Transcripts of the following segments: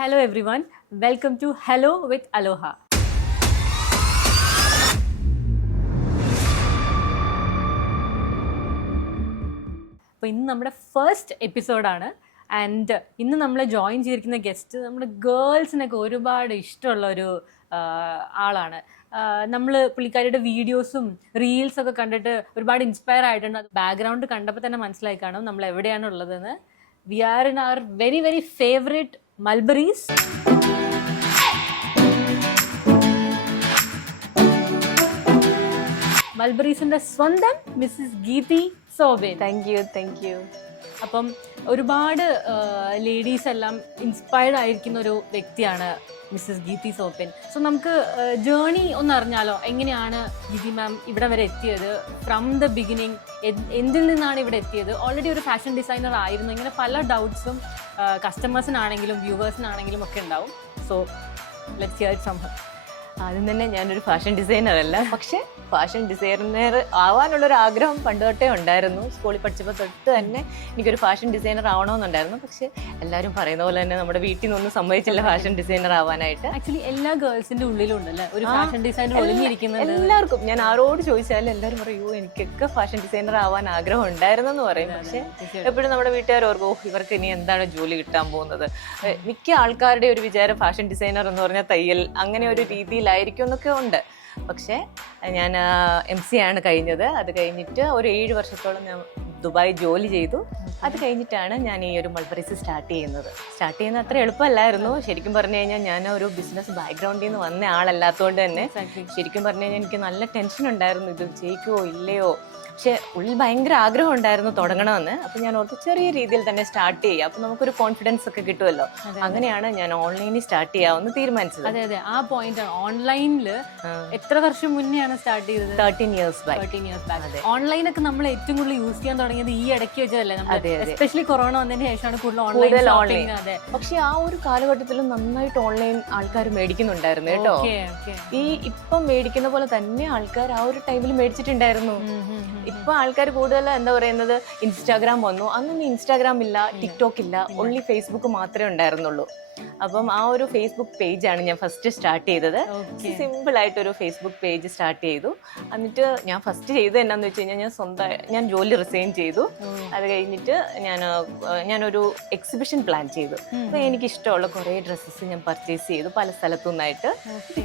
Hello everyone, welcome to Hello with Aloha. അപ്പോൾ ഇന്ന് നമ്മുടെ ഫസ്റ്റ് എപ്പിസോഡാണ് ആൻഡ് ഇന്ന് നമ്മൾ ജോയിൻ ചെയ്തിരിക്കുന്ന ഗസ്റ്റ് നമ്മുടെ ഗേൾസിനൊക്കെ ഒരുപാട് ഇഷ്ടമുള്ള ഒരു ആളാണ്. നമ്മൾ പുള്ളിക്കാരിയുടെ വീഡിയോസും റീൽസൊക്കെ കണ്ടിട്ട് ഒരുപാട് ഇൻസ്പയർ ആയിട്ടുണ്ട്. അത് ബാക്ക്ഗ്രൗണ്ട് കണ്ടപ്പോൾ തന്നെ മനസ്സിലായി കാണും നമ്മൾ എവിടെയാണ് ഉള്ളതെന്ന്. We are in our very very favourite Mulberries. മൽബറീസിന്റെ സ്വന്തം Mrs Geethi Sobin. Thank you. അപ്പം ഒരുപാട് ലേഡീസ് എല്ലാം ഇൻസ്പയർഡ് ആയിരിക്കുന്ന ഒരു വ്യക്തിയാണ് മിസ്സിസ് ഗീതി സോബിൻ. സോ നമുക്ക് ജേർണി ഒന്ന് അറിഞ്ഞാലോ, എങ്ങനെയാണ് ഗീതി മാം ഇവിടെ വരെ എത്തിയത്, ഫ്രം ദ ബിഗിനിങ് എന്തിൽ നിന്നാണ് ഇവിടെ എത്തിയത്. ഓൾറെഡി ഒരു ഫാഷൻ ഡിസൈനർ ആയിരുന്നു. ഇങ്ങനെ പല ഡൗട്ട്സും കസ്റ്റമേഴ്സിനാണെങ്കിലും വ്യൂവേഴ്സിനാണെങ്കിലും ഒക്കെ ഉണ്ടാവും. So let's here it from her. ആദ്യം തന്നെ ഞാനൊരു ഫാഷൻ ഡിസൈനർ അല്ല, പക്ഷെ ഫാഷൻ ഡിസൈനർ ആവാനുള്ളൊരു ആഗ്രഹം പണ്ട് തൊട്ടേ ഉണ്ടായിരുന്നു. സ്കൂളിൽ പഠിച്ചപ്പോൾ തൊട്ട് തന്നെ എനിക്കൊരു ഫാഷൻ ഡിസൈനർ ആവണമെന്നുണ്ടായിരുന്നു. പക്ഷെ എല്ലാവരും പറയുന്ന പോലെ തന്നെ നമ്മുടെ വീട്ടിൽ നിന്നൊന്നും സമ്മതിച്ചില്ല ഫാഷൻ ഡിസൈനർ ആവാനായിട്ട്. ആക്ച്വലി എല്ലാ ഗേൾസിന്റെ ഉള്ളിലുണ്ടല്ലേ ഒരു ഫാഷൻ ഡിസൈനർ ഒളിഞ്ഞിരിക്കുന്നത്. എല്ലാവർക്കും ഞാൻ ആരോട് ചോദിച്ചാലും എല്ലാവരും പറയും, എനിക്കൊക്കെ ഫാഷൻ ഡിസൈനർ ആവാൻ ആഗ്രഹം ഉണ്ടായിരുന്നെന്ന് പറയും. പക്ഷെ എപ്പോഴും നമ്മുടെ വീട്ടുകാർ ഓർക്കും, ഇവർക്ക് ഇനി എന്താണ് ജോലി കിട്ടാൻ പോകുന്നത്. മിക്ക ആൾക്കാരുടെ ഒരു വിചാരം ഫാഷൻ ഡിസൈനർ എന്ന് പറഞ്ഞാൽ തയ്യൽ അങ്ങനെ ഒരു രീതിയിലായിരിക്കും എന്നൊക്കെ ഉണ്ട്. പക്ഷേ ഞാൻ MC ആണ് കഴിഞ്ഞത്. അത് കഴിഞ്ഞിട്ട് ഒരു 7 വർഷത്തോളം ഞാൻ ദുബായ് ജോലി ചെയ്തു. അത് കഴിഞ്ഞിട്ടാണ് ഞാൻ ഈ ഒരു മൾബറീസ് സ്റ്റാർട്ട് ചെയ്യുന്നത് അത്ര എളുപ്പമല്ലായിരുന്നു. ശരിക്കും പറഞ്ഞു കഴിഞ്ഞാൽ ഞാൻ ഒരു ബിസിനസ് ബാക്ക്ഗ്രൗണ്ടിൽ നിന്ന് വന്ന ആളല്ലാത്തതുകൊണ്ട് തന്നെ ശരിക്കും പറഞ്ഞു കഴിഞ്ഞാൽ എനിക്ക് നല്ല ടെൻഷൻ ഉണ്ടായിരുന്നു, ഇത് ജയിക്കുമോ ഇല്ലയോ. പക്ഷെ ഉള്ളിൽ ഭയങ്കര ആഗ്രഹം ഉണ്ടായിരുന്നു തുടങ്ങണമെന്ന്. അപ്പം ഞാൻ ഓർത്ത് ചെറിയ രീതിയിൽ തന്നെ സ്റ്റാർട്ട് ചെയ്യുക, അപ്പം നമുക്കൊരു കോൺഫിഡൻസ് ഒക്കെ കിട്ടുമല്ലോ. അങ്ങനെയാണ് ഞാൻ ഓൺലൈനിൽ സ്റ്റാർട്ട് ചെയ്യാമെന്ന് തീരുമാനിച്ചത്. അതെ, ആ പോയിന്റ് ആണ്. ഓൺലൈനിൽ എത്ര വർഷം മുന്നെയാണ് സ്റ്റാർട്ട് ചെയ്തത്? 13 years back. ഓൺലൈനൊക്കെ നമ്മൾ ഏറ്റവും കൂടുതൽ യൂസ് ചെയ്യാൻ തുടങ്ങിയത് ഈ ഇടയ്ക്ക് വെച്ചതല്ലേ, എസ്പെഷ്യലി കൊറോണ വന്നതിന് ശേഷമാണ് കൂടുതൽ ഓൺലൈൻ. അതെ, പക്ഷെ ആ ഒരു കാലഘട്ടത്തിൽ നന്നായിട്ട് ഓൺലൈൻ ആൾക്കാർ മേടിക്കുന്നുണ്ടായിരുന്നു കേട്ടോ. ഈ ഇപ്പം മേടിക്കുന്ന പോലെ തന്നെ ആൾക്കാർ ആ ഒരു ടൈമിൽ മേടിച്ചിട്ടുണ്ടായിരുന്നു. ഇപ്പൊ ആൾക്കാർ കൂടുതൽ എന്താ പറയുന്നത്, ഇൻസ്റ്റാഗ്രാം വന്നു. അന്നൊന്നും ഇൻസ്റ്റാഗ്രാം ഇല്ല, ടിക്ടോക്ക് ഇല്ല, ഓൺലി ഫേസ്ബുക്ക് മാത്രമേ ഉണ്ടായിരുന്നുള്ളൂ. അപ്പം ആ ഒരു ഫേസ്ബുക്ക് പേജാണ് ഞാൻ ഫസ്റ്റ് സ്റ്റാർട്ട് ചെയ്തത്. സിമ്പിൾ ആയിട്ടൊരു ഫേസ്ബുക്ക് പേജ് സ്റ്റാർട്ട് ചെയ്തു. എന്നിട്ട് ഞാൻ ഫസ്റ്റ് ചെയ്തത് എന്നാന്ന് വെച്ച് കഴിഞ്ഞാൽ ഞാൻ ജോലി റിസൈൻ ചെയ്തു. അത് കഴിഞ്ഞിട്ട് ഞാനൊരു എക്സിബിഷൻ പ്ലാൻ ചെയ്തു. അപ്പോൾ എനിക്കിഷ്ടമുള്ള കുറേ ഡ്രസ്സസ് ഞാൻ പർച്ചേസ് ചെയ്തു പല സ്ഥലത്തു നിന്നായിട്ട്.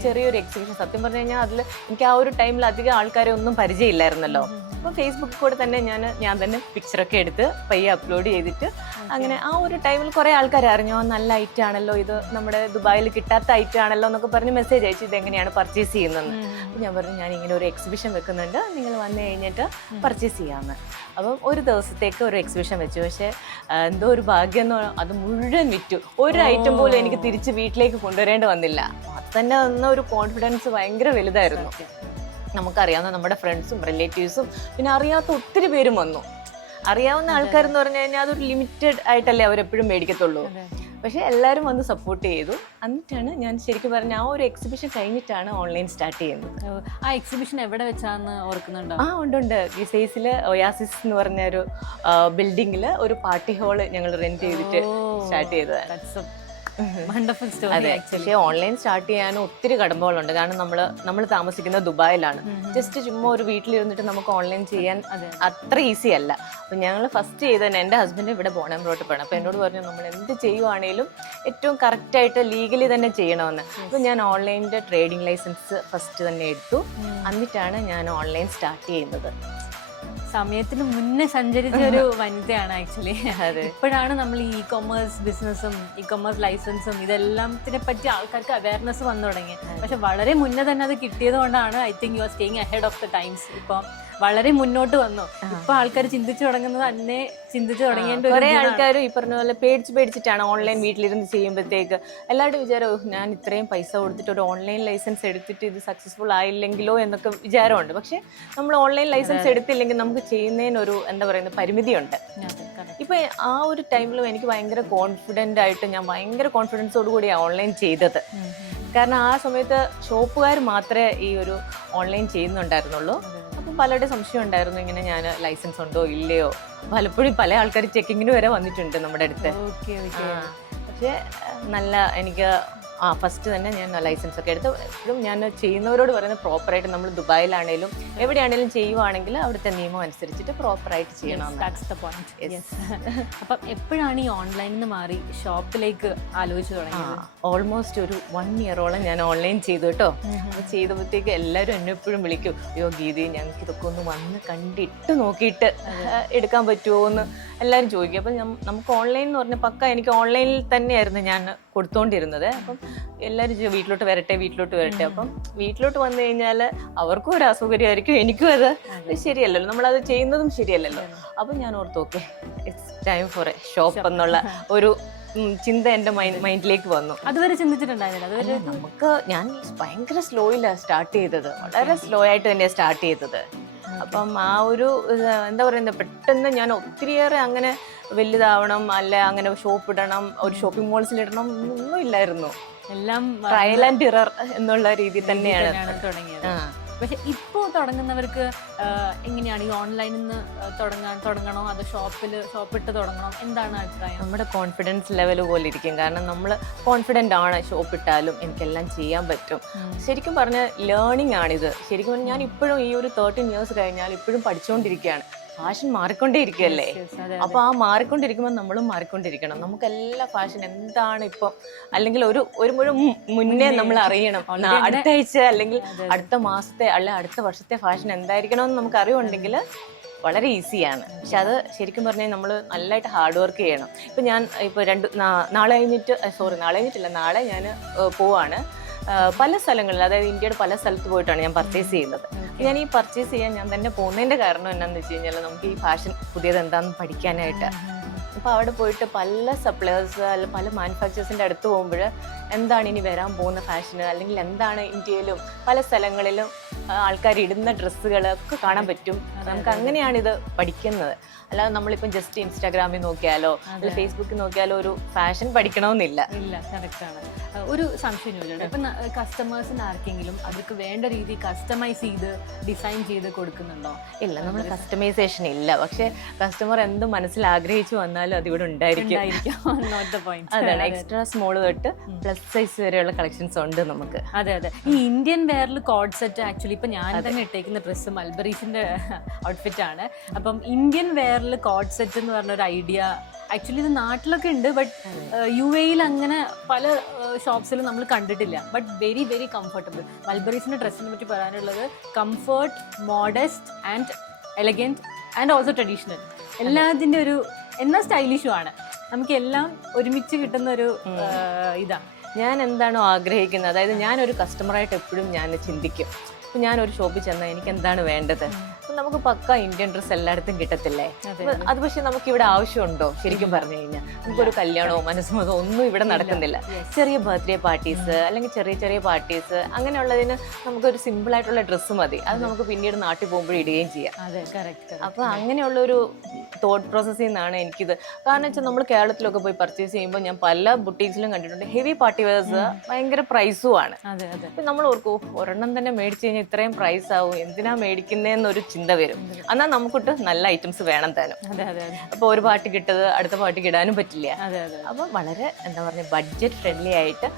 ചെറിയൊരു എക്സിബിഷൻ. സത്യം പറഞ്ഞു കഴിഞ്ഞാൽ അതിൽ എനിക്ക് ആ ഒരു ടൈമിൽ അധികം ആൾക്കാരെ ഒന്നും പരിചയമില്ലായിരുന്നല്ലോ. അപ്പോൾ ഫേസ്ബുക്കിൽ കൂടെ തന്നെ ഞാൻ തന്നെ പിക്ചറൊക്കെ എടുത്ത് പയ്യെ അപ്ലോഡ് ചെയ്തിട്ട് അങ്ങനെ ആ ഒരു ടൈമിൽ കുറേ ആൾക്കാർ അറിഞ്ഞു, നല്ല ഐറ്റം ആണല്ലോ ഇത്, നമ്മുടെ ദുബായിൽ കിട്ടാത്ത ഐറ്റം ആണല്ലോ എന്നൊക്കെ പറഞ്ഞ് മെസ്സേജ് അയച്ചു, ഇതെങ്ങനെയാണ് പർച്ചേസ് ചെയ്യുന്നതെന്ന്. അപ്പോൾ ഞാൻ പറഞ്ഞു, ഞാൻ ഇങ്ങനെ ഒരു എക്സിബിഷൻ വെക്കുന്നുണ്ട്, നിങ്ങൾ വന്നു കഴിഞ്ഞിട്ട് പർച്ചേസ് ചെയ്യാമെന്ന്. അപ്പം ഒരു ദിവസത്തേക്ക് ഒരു എക്സിബിഷൻ വെച്ചു. പക്ഷേ എന്തോ ഒരു ഭാഗ്യം എന്ന് പറഞ്ഞാൽ അത് മുഴുവൻ വിറ്റു. ഒരു ഐറ്റം പോലും എനിക്ക് തിരിച്ച് വീട്ടിലേക്ക് കൊണ്ടുവരേണ്ടി വന്നില്ല. അത് തന്നെ തന്ന ഒരു കോൺഫിഡൻസ് ഭയങ്കര വലുതായിരുന്നു. നമുക്കറിയാവുന്ന നമ്മുടെ ഫ്രണ്ട്സും റിലേറ്റീവ്സും പിന്നെ അറിയാത്ത ഒത്തിരി പേരും വന്നു. അറിയാവുന്ന ആൾക്കാരെന്ന് പറഞ്ഞു കഴിഞ്ഞാൽ അതൊരു ലിമിറ്റഡ് ആയിട്ടല്ലേ അവരെപ്പോഴും മേടിക്കത്തുള്ളൂ. പക്ഷെ എല്ലാവരും വന്ന് സപ്പോർട്ട് ചെയ്തു. എന്നിട്ടാണ് ഞാൻ ശരിക്കും പറഞ്ഞ ആ ഒരു എക്സിബിഷൻ കഴിഞ്ഞിട്ടാണ് ഓൺലൈൻ സ്റ്റാർട്ട് ചെയ്യുന്നത്. ആ എക്സിബിഷൻ എവിടെ വെച്ചാന്ന് ഓർക്കുന്നുണ്ടോ? ഉണ്ട്. ഗിസൈസിൽ ഒയാസിസ് എന്ന് പറഞ്ഞ ഒരു ബിൽഡിങ്ങിൽ ഒരു പാർട്ടി ഹാള് ഞങ്ങൾ റെന്റ് ചെയ്തിട്ട് സ്റ്റാർട്ട് ചെയ്തതാണ്. അതെ, പക്ഷേ ഓൺലൈൻ സ്റ്റാർട്ട് ചെയ്യാനും ഒത്തിരി കടമ്പകളുണ്ട്. കാരണം നമ്മൾ താമസിക്കുന്ന ദുബായിലാണ്. ജസ്റ്റ് ചുമ്മാ ഒരു വീട്ടിലിരുന്നിട്ട് നമുക്ക് ഓൺലൈൻ ചെയ്യാൻ അത്ര ഈസി അല്ല. അപ്പം ഞങ്ങൾ ഫസ്റ്റ് ചെയ്തതന്നെ, എൻ്റെ ഹസ്ബൻഡ് ഇവിടെ ബോണംറോട്ട് പോകണം. അപ്പോൾ എന്നോട് പറഞ്ഞു, നമ്മൾ എന്ത് ചെയ്യുവാണേലും ഏറ്റവും കറക്റ്റായിട്ട് ലീഗലി തന്നെ ചെയ്യണമെന്ന്. അപ്പോൾ ഞാൻ ഓൺലൈനിൻ്റെ ട്രേഡിംഗ് ലൈസൻസ് ഫസ്റ്റ് തന്നെ എടുത്തു. എന്നിട്ടാണ് ഞാൻ ഓൺലൈൻ സ്റ്റാർട്ട് ചെയ്യുന്നത്. സമയത്തിന് മുന്നേ സഞ്ചരിച്ച ഒരു വനിതയാണ് ആക്ച്വലി. ഇപ്പോഴാണ് നമ്മൾ ഈ കൊമേഴ്സ് ബിസിനസ്സും കൊമേഴ്സ് ലൈസൻസും ഇതെല്ലാത്തിനെ പറ്റി ആൾക്കാർക്ക് അവയർനെസ് വന്നു തുടങ്ങി. പക്ഷെ വളരെ മുന്നേ തന്നെ അത് കിട്ടിയത് കൊണ്ടാണ് I think you are staying ahead of the times. ഇപ്പം വളരെ മുന്നോട്ട് വന്നു. ഇപ്പൊ ആൾക്കാർ ചിന്തിച്ചു തുടങ്ങുന്നത് തന്നെ ചിന്തിച്ചു തുടങ്ങേണ്ട. കുറെ ആൾക്കാരും ഈ പറഞ്ഞ പോലെ പേടിച്ചിട്ടാണ് ഓൺലൈൻ വീട്ടിലിരുന്ന് ചെയ്യുമ്പോഴത്തേക്ക്. എല്ലാവരുടെ വിചാരം, ഞാൻ ഇത്രയും പൈസ കൊടുത്തിട്ട് ഒരു ഓൺലൈൻ ലൈസൻസ് എടുത്തിട്ട് ഇത് സക്സസ്ഫുൾ ആയില്ലെങ്കിലോ എന്നൊക്കെ വിചാരമുണ്ട്. പക്ഷെ നമ്മൾ ഓൺലൈൻ ലൈസൻസ് എടുത്തില്ലെങ്കിൽ നമുക്ക് ചെയ്യുന്നതിനൊരു എന്താ പറയുന്നത് പരിമിതിയുണ്ട്. ഇപ്പൊ ആ ഒരു ടൈമിലും എനിക്ക് ഭയങ്കര കോൺഫിഡൻ്റ് ആയിട്ട് ഞാൻ ഭയങ്കര കോൺഫിഡൻസോട് കൂടിയാണ് ഓൺലൈൻ ചെയ്തത്. കാരണം ആ സമയത്ത് ഷോപ്പുകാർ മാത്രമേ ഈ ഒരു ഓൺലൈൻ ചെയ്യുന്നുണ്ടായിരുന്നുള്ളൂ. അപ്പം പലരുടെ സംശയം ഉണ്ടായിരുന്നു, ഇങ്ങനെ ഞാൻ ലൈസൻസ് ഉണ്ടോ ഇല്ലയോ. പലപ്പോഴും പല ആൾക്കാർ ചെക്കിങ്ങിന് വരെ വന്നിട്ടുണ്ട് നമ്മുടെ അടുത്ത്. പക്ഷേ നല്ല എനിക്ക് ഫസ്റ്റ് തന്നെ ഞാൻ ലൈസൻസ് ഒക്കെ എടുത്ത് ഇപ്പോഴും ഞാൻ ചെയ്യുന്നവരോട് പറയുന്നത് പ്രോപ്പറായിട്ട് നമ്മൾ ദുബായിലാണേലും എവിടെയാണേലും ചെയ്യുവാണെങ്കിൽ അവിടുത്തെ നിയമം അനുസരിച്ചിട്ട് പ്രോപ്പറായിട്ട് ചെയ്യണം. അപ്പം എപ്പോഴാണ് ഈ ഓൺലൈനിൽ നിന്ന് മാറി ഷോപ്പിലേക്ക് ആലോചിച്ച് തുടങ്ങിയത്? ഓൾമോസ്റ്റ് ഒരു 1 ഇയറോളം ഞാൻ ഓൺലൈൻ ചെയ്തു കേട്ടോ. അപ്പോൾ ചെയ്തപ്പോഴത്തേക്ക് എല്ലാവരും എന്നെ എപ്പോഴും വിളിക്കും, അയ്യോ ഗീതി ഞങ്ങൾക്ക് ഇതൊക്കെ ഒന്ന് വന്ന് കണ്ടിട്ട് നോക്കിയിട്ട് എടുക്കാൻ പറ്റുമോ എന്ന് എല്ലാവരും ചോദിക്കും. അപ്പം നമുക്ക് ഓൺലൈൻ എന്ന് പറഞ്ഞാൽ പക്ക എനിക്ക് ഓൺലൈനിൽ തന്നെയായിരുന്നു ഞാൻ കൊടുത്തോണ്ടിരുന്നത്. അപ്പം എല്ലാവരും വീട്ടിലോട്ട് വരട്ടെ. അപ്പം വീട്ടിലോട്ട് വന്നു കഴിഞ്ഞാൽ അവർക്കും ഒരു അസൗകര്യമായിരിക്കും, എനിക്കും അത് ശരിയല്ലല്ലോ, നമ്മളത് ചെയ്യുന്നതും ശരിയല്ലല്ലോ. അപ്പം ഞാൻ ഓർത്തു okay it's time for A shop എന്നുള്ള ഒരു ചിന്ത എൻ്റെ മൈൻഡിലേക്ക് വന്നു. അതുവരെ ചിന്തിച്ചിട്ടുണ്ടായിരുന്നില്ല? നമുക്ക് ഞാൻ ഭയങ്കര സ്ലോയിലാണ് സ്റ്റാർട്ട് ചെയ്തത്, വളരെ സ്ലോ ആയിട്ട് തന്നെയാണ് സ്റ്റാർട്ട് ചെയ്തത്. അപ്പം ആ ഒരു എന്താ പറയുന്നത്, പെട്ടെന്ന് ഞാൻ ഒത്തിരിയേറെ അങ്ങനെ വലുതാവണം അല്ല അങ്ങനെ ഷോപ്പ് ഇടണം, ഒരു ഷോപ്പിംഗ് മോൾസിൽ ഇടണം ഒന്നും ഇല്ലായിരുന്നു. എല്ലാം ട്രയൽ ആൻഡ് എറർ എന്നുള്ള രീതിയിൽ തന്നെയാണ് തുടങ്ങിയത്. പക്ഷെ ഇപ്പോൾ തുടങ്ങുന്നവർക്ക് എങ്ങനെയാണ് ഈ ഓൺലൈനിൽ നിന്ന് തുടങ്ങണോ അതോ ഷോപ്പിട്ട് തുടങ്ങണോ? എന്താണ് അഭിപ്രായം? നമ്മുടെ കോൺഫിഡൻസ് ലെവൽ പോലെ ഇരിക്കും. കാരണം നമ്മൾ കോൺഫിഡൻ്റ് ആണ്, ഷോപ്പിട്ടാലും എനിക്കെല്ലാം ചെയ്യാൻ പറ്റും. ശരിക്കും പറഞ്ഞാൽ ലേണിംഗ് ആണിത്. ശരിക്കും പറഞ്ഞാൽ ഞാൻ ഇപ്പോഴും ഈ ഒരു 13 ഇയേഴ്സ് കഴിഞ്ഞാൽ ഇപ്പോഴും പഠിച്ചുകൊണ്ടിരിക്കുകയാണ്. ഫാഷൻ മാറിക്കൊണ്ടേയിരിക്കുകയല്ലേ. അപ്പൊ ആ മാറിക്കൊണ്ടിരിക്കുമ്പോൾ നമ്മളും മാറിക്കൊണ്ടിരിക്കണം. നമുക്കെല്ലാ ഫാഷൻ എന്താണ് ഇപ്പം, അല്ലെങ്കിൽ ഒരു മുന്നേ നമ്മൾ അറിയണം. അടുത്ത ആഴ്ച അല്ലെങ്കിൽ അടുത്ത മാസത്തെ അല്ലെ അടുത്ത വർഷത്തെ ഫാഷൻ എന്തായിരിക്കണം എന്ന് നമുക്ക് അറിവുണ്ടെങ്കിൽ വളരെ ഈസിയാണ്. പക്ഷെ അത് ശരിക്കും പറഞ്ഞാൽ നമ്മൾ നല്ലതായിട്ട് ഹാർഡ് വർക്ക് ചെയ്യണം. ഇപ്പൊ ഞാൻ നാളെ ഞാൻ പോവാണ് പല സ്ഥലങ്ങളിൽ, അതായത് ഇന്ത്യയുടെ പല സ്ഥലത്ത് പോയിട്ടാണ് ഞാൻ പർച്ചേസ് ചെയ്യുന്നത്. ഞാൻ ഈ പർച്ചേസ് ചെയ്യാൻ ഞാൻ തന്നെ പോകുന്നതിന്റെ കാരണം എന്താണെന്ന് വെച്ച് കഴിഞ്ഞാൽ നമുക്ക് ഈ ഫാഷൻ പുതിയത് എന്താണെന്ന് പഠിക്കാനായിട്ട്. അപ്പോൾ അവിടെ പോയിട്ട് പല സപ്ലയേഴ്സ് അല്ല പല മാനുഫാക്ചേഴ്സിൻ്റെ അടുത്ത് പോകുമ്പോൾ എന്താണ് ഇനി വരാൻ പോകുന്ന ഫാഷന്, അല്ലെങ്കിൽ എന്താണ് ഇന്ത്യയിലും പല സ്ഥലങ്ങളിലും ആൾക്കാർ ഇടുന്ന ഡ്രസ്സുകളൊക്കെ കാണാൻ പറ്റും. നമുക്ക് അങ്ങനെയാണ് ഇത് പഠിക്കുന്നത്. അല്ലാതെ നമ്മളിപ്പം ജസ്റ്റ് ഇൻസ്റ്റാഗ്രാമിൽ നോക്കിയാലോ അല്ല ഫേസ്ബുക്കിൽ നോക്കിയാലോ ഒരു ഫാഷൻ പഠിക്കണമെന്നില്ല. ഇല്ല, കറക്റ്റാണ്. ഒരു സംശയം ചോദിച്ചോട്ടെ, ഇപ്പം കസ്റ്റമേഴ്സിന് ആർക്കെങ്കിലും അവർക്ക് വേണ്ട രീതി കസ്റ്റമൈസ് ചെയ്ത് ഡിസൈൻ ചെയ്ത് കൊടുക്കുന്നുണ്ടോ? ഇല്ല, നമ്മൾ കസ്റ്റമൈസേഷൻ ഇല്ല. പക്ഷെ കസ്റ്റമർ എന്ത് മനസ്സിൽ ആഗ്രഹിച്ചു വന്നാലും അതിവിടെ ഉണ്ടായിരിക്കും. അതാണ് എക്സ്ട്രാ സ്മോൾ തൊട്ട് പ്ലസ് സൈസ് വരെയുള്ള കളക്ഷൻസ് ഉണ്ട് നമുക്ക്. അതെ. ഈ ഇന്ത്യൻ വെയറിൽ കോഡ് സെറ്റ് ആക്ച്വലി ഇപ്പൊ ഞാൻ തന്നെ ഇട്ടേക്കുന്ന ഡ്രസ്സ് മൽബറീസിന്റെ ഔട്ട്ഫിറ്റ് ആണ്. അപ്പം ഇന്ത്യൻ വെയറിൽ കോഡ് സെറ്റ് എന്ന് പറഞ്ഞ ഒരു ഐഡിയ ആക്ച്വലി ഇത് നാട്ടിലൊക്കെ ഉണ്ട്, ബട്ട് UAE അങ്ങനെ പല ഷോപ്സിലും നമ്മൾ കണ്ടിട്ടില്ല. But very very comfortable. മൽബറീസിന്റെ ഡ്രസ്സിനെ പറ്റി പറയാനുള്ളത് comfort, modest and elegant and also traditional. എല്ലാത്തിൻ്റെ ഒരു എന്നാൽ സ്റ്റൈലിഷും ആണ്. നമുക്ക് എല്ലാം ഒരുമിച്ച് കിട്ടുന്ന ഒരു ഇതാണ്. ഞാൻ എന്താണോ ആഗ്രഹിക്കുന്നത്, അതായത് ഞാനൊരു കസ്റ്റമറായിട്ട് എപ്പോഴും ഞാൻ ചിന്തിക്കും. ഇപ്പം ഞാനൊരു ഷോപ്പിൽ ചെന്നാൽ എനിക്ക് എന്താണ് വേണ്ടത്, നമുക്ക് പക്ക ഇന്ത്യൻ ഡ്രസ്സ് എല്ലായിടത്തും കിട്ടത്തില്ലേ. അത് പക്ഷെ നമുക്ക് ഇവിടെ ആവശ്യമുണ്ടോ? ശരിക്കും പറഞ്ഞു കഴിഞ്ഞാൽ നമുക്കൊരു കല്യാണമോ മനസ്സുമതോ ഒന്നും ഇവിടെ നടക്കുന്നില്ല. ചെറിയ ബർത്ത്ഡേ പാർട്ടീസ് അല്ലെങ്കിൽ ചെറിയ ചെറിയ പാർട്ടീസ് അങ്ങനെയുള്ളതിന് നമുക്കൊരു സിമ്പിൾ ആയിട്ടുള്ള ഡ്രസ്സ് മതി. അത് നമുക്ക് പിന്നീട് നാട്ടിൽ പോകുമ്പോൾ ഇടുകയും ചെയ്യാം. അപ്പൊ അങ്ങനെയുള്ളൊരു തോട്ട് പ്രോസസ്സിൽ നിന്നാണ് എനിക്കിത്. കാരണം വെച്ചാൽ നമ്മൾ കേരളത്തിലൊക്കെ പോയി പർച്ചേസ് ചെയ്യുമ്പോൾ ഞാൻ പല ബുട്ടീക്സിലും കണ്ടിട്ടുണ്ട് ഹെവി പാർട്ടി വെയർസ് ഭയങ്കര പ്രൈസും ആണ്. നമ്മൾ ഓർക്കും ഒരെണ്ണം തന്നെ മേടിച്ചു കഴിഞ്ഞാൽ ഇത്രയും പ്രൈസ് ആവും, എന്തിനാ മേടിക്കുന്നതെന്നൊരു ചിന്ത വരും. എന്നാൽ നമുക്കിട്ട് നല്ല ഐറ്റംസ് വേണം താനും. അപ്പൊ ഒരു പാർട്ടിക്ക് ഇട്ടത് അടുത്ത പാർട്ടിക്ക് ഇടാനും പറ്റില്ല. അപ്പൊ വളരെ എന്താ പറയുക ബഡ്ജറ്റ് ഫ്രണ്ട്ലി ആയിട്ട്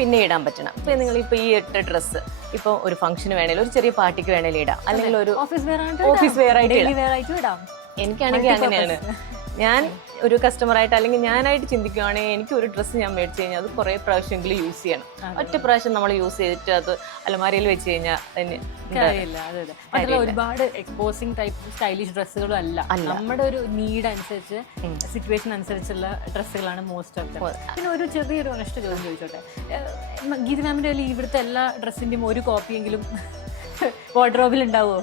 പിന്നെ ഇടാൻ പറ്റണം. ഇപ്പൊ നിങ്ങൾ ഇപ്പൊ ഈ ഇട്ട ഡ്രസ്സ് ഇപ്പൊ ഒരു ഫംഗ്ഷന് വേണേലും ഒരു ചെറിയ പാർട്ടിക്ക് വേണേലും ഇടാം, അല്ലെങ്കിൽ ഒരു ഓഫീസ് വെയർ ആയിട്ട് ഇടാം. എനിക്കാണെങ്കിൽ അങ്ങനെയാണ്. ഞാൻ ഒരു കസ്റ്റമറായിട്ട് അല്ലെങ്കിൽ ഞാനായിട്ട് ചിന്തിക്കുകയാണെങ്കിൽ എനിക്ക് ഒരു ഡ്രസ്സ് ഞാൻ മേടിച്ചു കഴിഞ്ഞാൽ അത് കുറേ പ്രാവശ്യമെങ്കിലും യൂസ് ചെയ്യണം. ഒറ്റ പ്രാവശ്യം നമ്മൾ യൂസ് ചെയ്തിട്ട് അത് അലമാരയിൽ വെച്ച് കഴിഞ്ഞാൽ ഒരുപാട് എക്സ്പോസിംഗ് ടൈപ്പ് സ്റ്റൈലിഷ് ഡ്രസ്സുകളും അല്ല. നമ്മുടെ ഒരു നീഡ് അനുസരിച്ച് സിറ്റുവേഷൻ അനുസരിച്ചുള്ള ഡ്രസ്സുകളാണ് മോസ്റ്റ് ഓഫ് ദം. പിന്നെ ഒരു ചെറിയൊരു ഒനഷ്ട ചോദ്യം ചോദിച്ചോട്ടെ, ഗീത മാമിന്റെ ഇവിടുത്തെ എല്ലാ ഡ്രസ്സിന്റെയും ഒരു കോപ്പിയെങ്കിലും വാർഡ്രോബിൽ ഉണ്ടാവോ?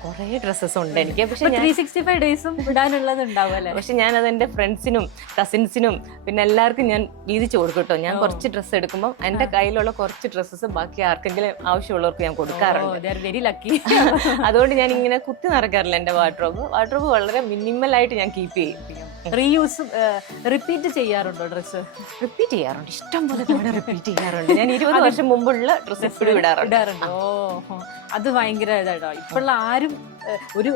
കുറേ ഡ്രസ്സസ് ഉണ്ട് എനിക്ക്. പക്ഷെ 365 ഡേയ്സും ഇടാനുള്ളത് ഉണ്ടാവും അല്ലേ? പക്ഷെ ഞാൻ അതെന്റെ ഫ്രണ്ട്സിനും കസിൻസിനും പിന്നെ എല്ലാവർക്കും ഞാൻ വീതിച്ചു കൊടുക്കും കേട്ടോ. ഞാൻ കുറച്ച് ഡ്രസ്സ് എടുക്കുമ്പോൾ എന്റെ കയ്യിലുള്ള കുറച്ച് ഡ്രസ്സസ് ബാക്കി ആർക്കെങ്കിലും ആവശ്യമുള്ളവർക്ക് ഞാൻ കൊടുക്കാറുണ്ട്. Very lucky. അതുകൊണ്ട് ഞാൻ ഇങ്ങനെ കുത്തി നിറയ്ക്കാറില്ല എന്റെ വാർഡ്രോബ് വളരെ മിനിമൽ ആയിട്ട് ഞാൻ കീപ്പ് ചെയ്യും. റീയൂസ് റിപ്പീറ്റ് ചെയ്യാറുണ്ടോ ഡ്രസ്സ്? റിപ്പീറ്റ് ചെയ്യാറുണ്ട്, ഇഷ്ടം പോലെ തവണ റിപ്പീറ്റ് ചെയ്യാറുണ്ട്. ഞാൻ 20 വർഷം മുമ്പുള്ള ഡ്രസ്സ് ഇപ്പോഴും ഇടാറുണ്ട്. ഓ, അത് ഭയങ്കര ഇതായിട്ടോ. ഇപ്പോഴുള്ള ആരും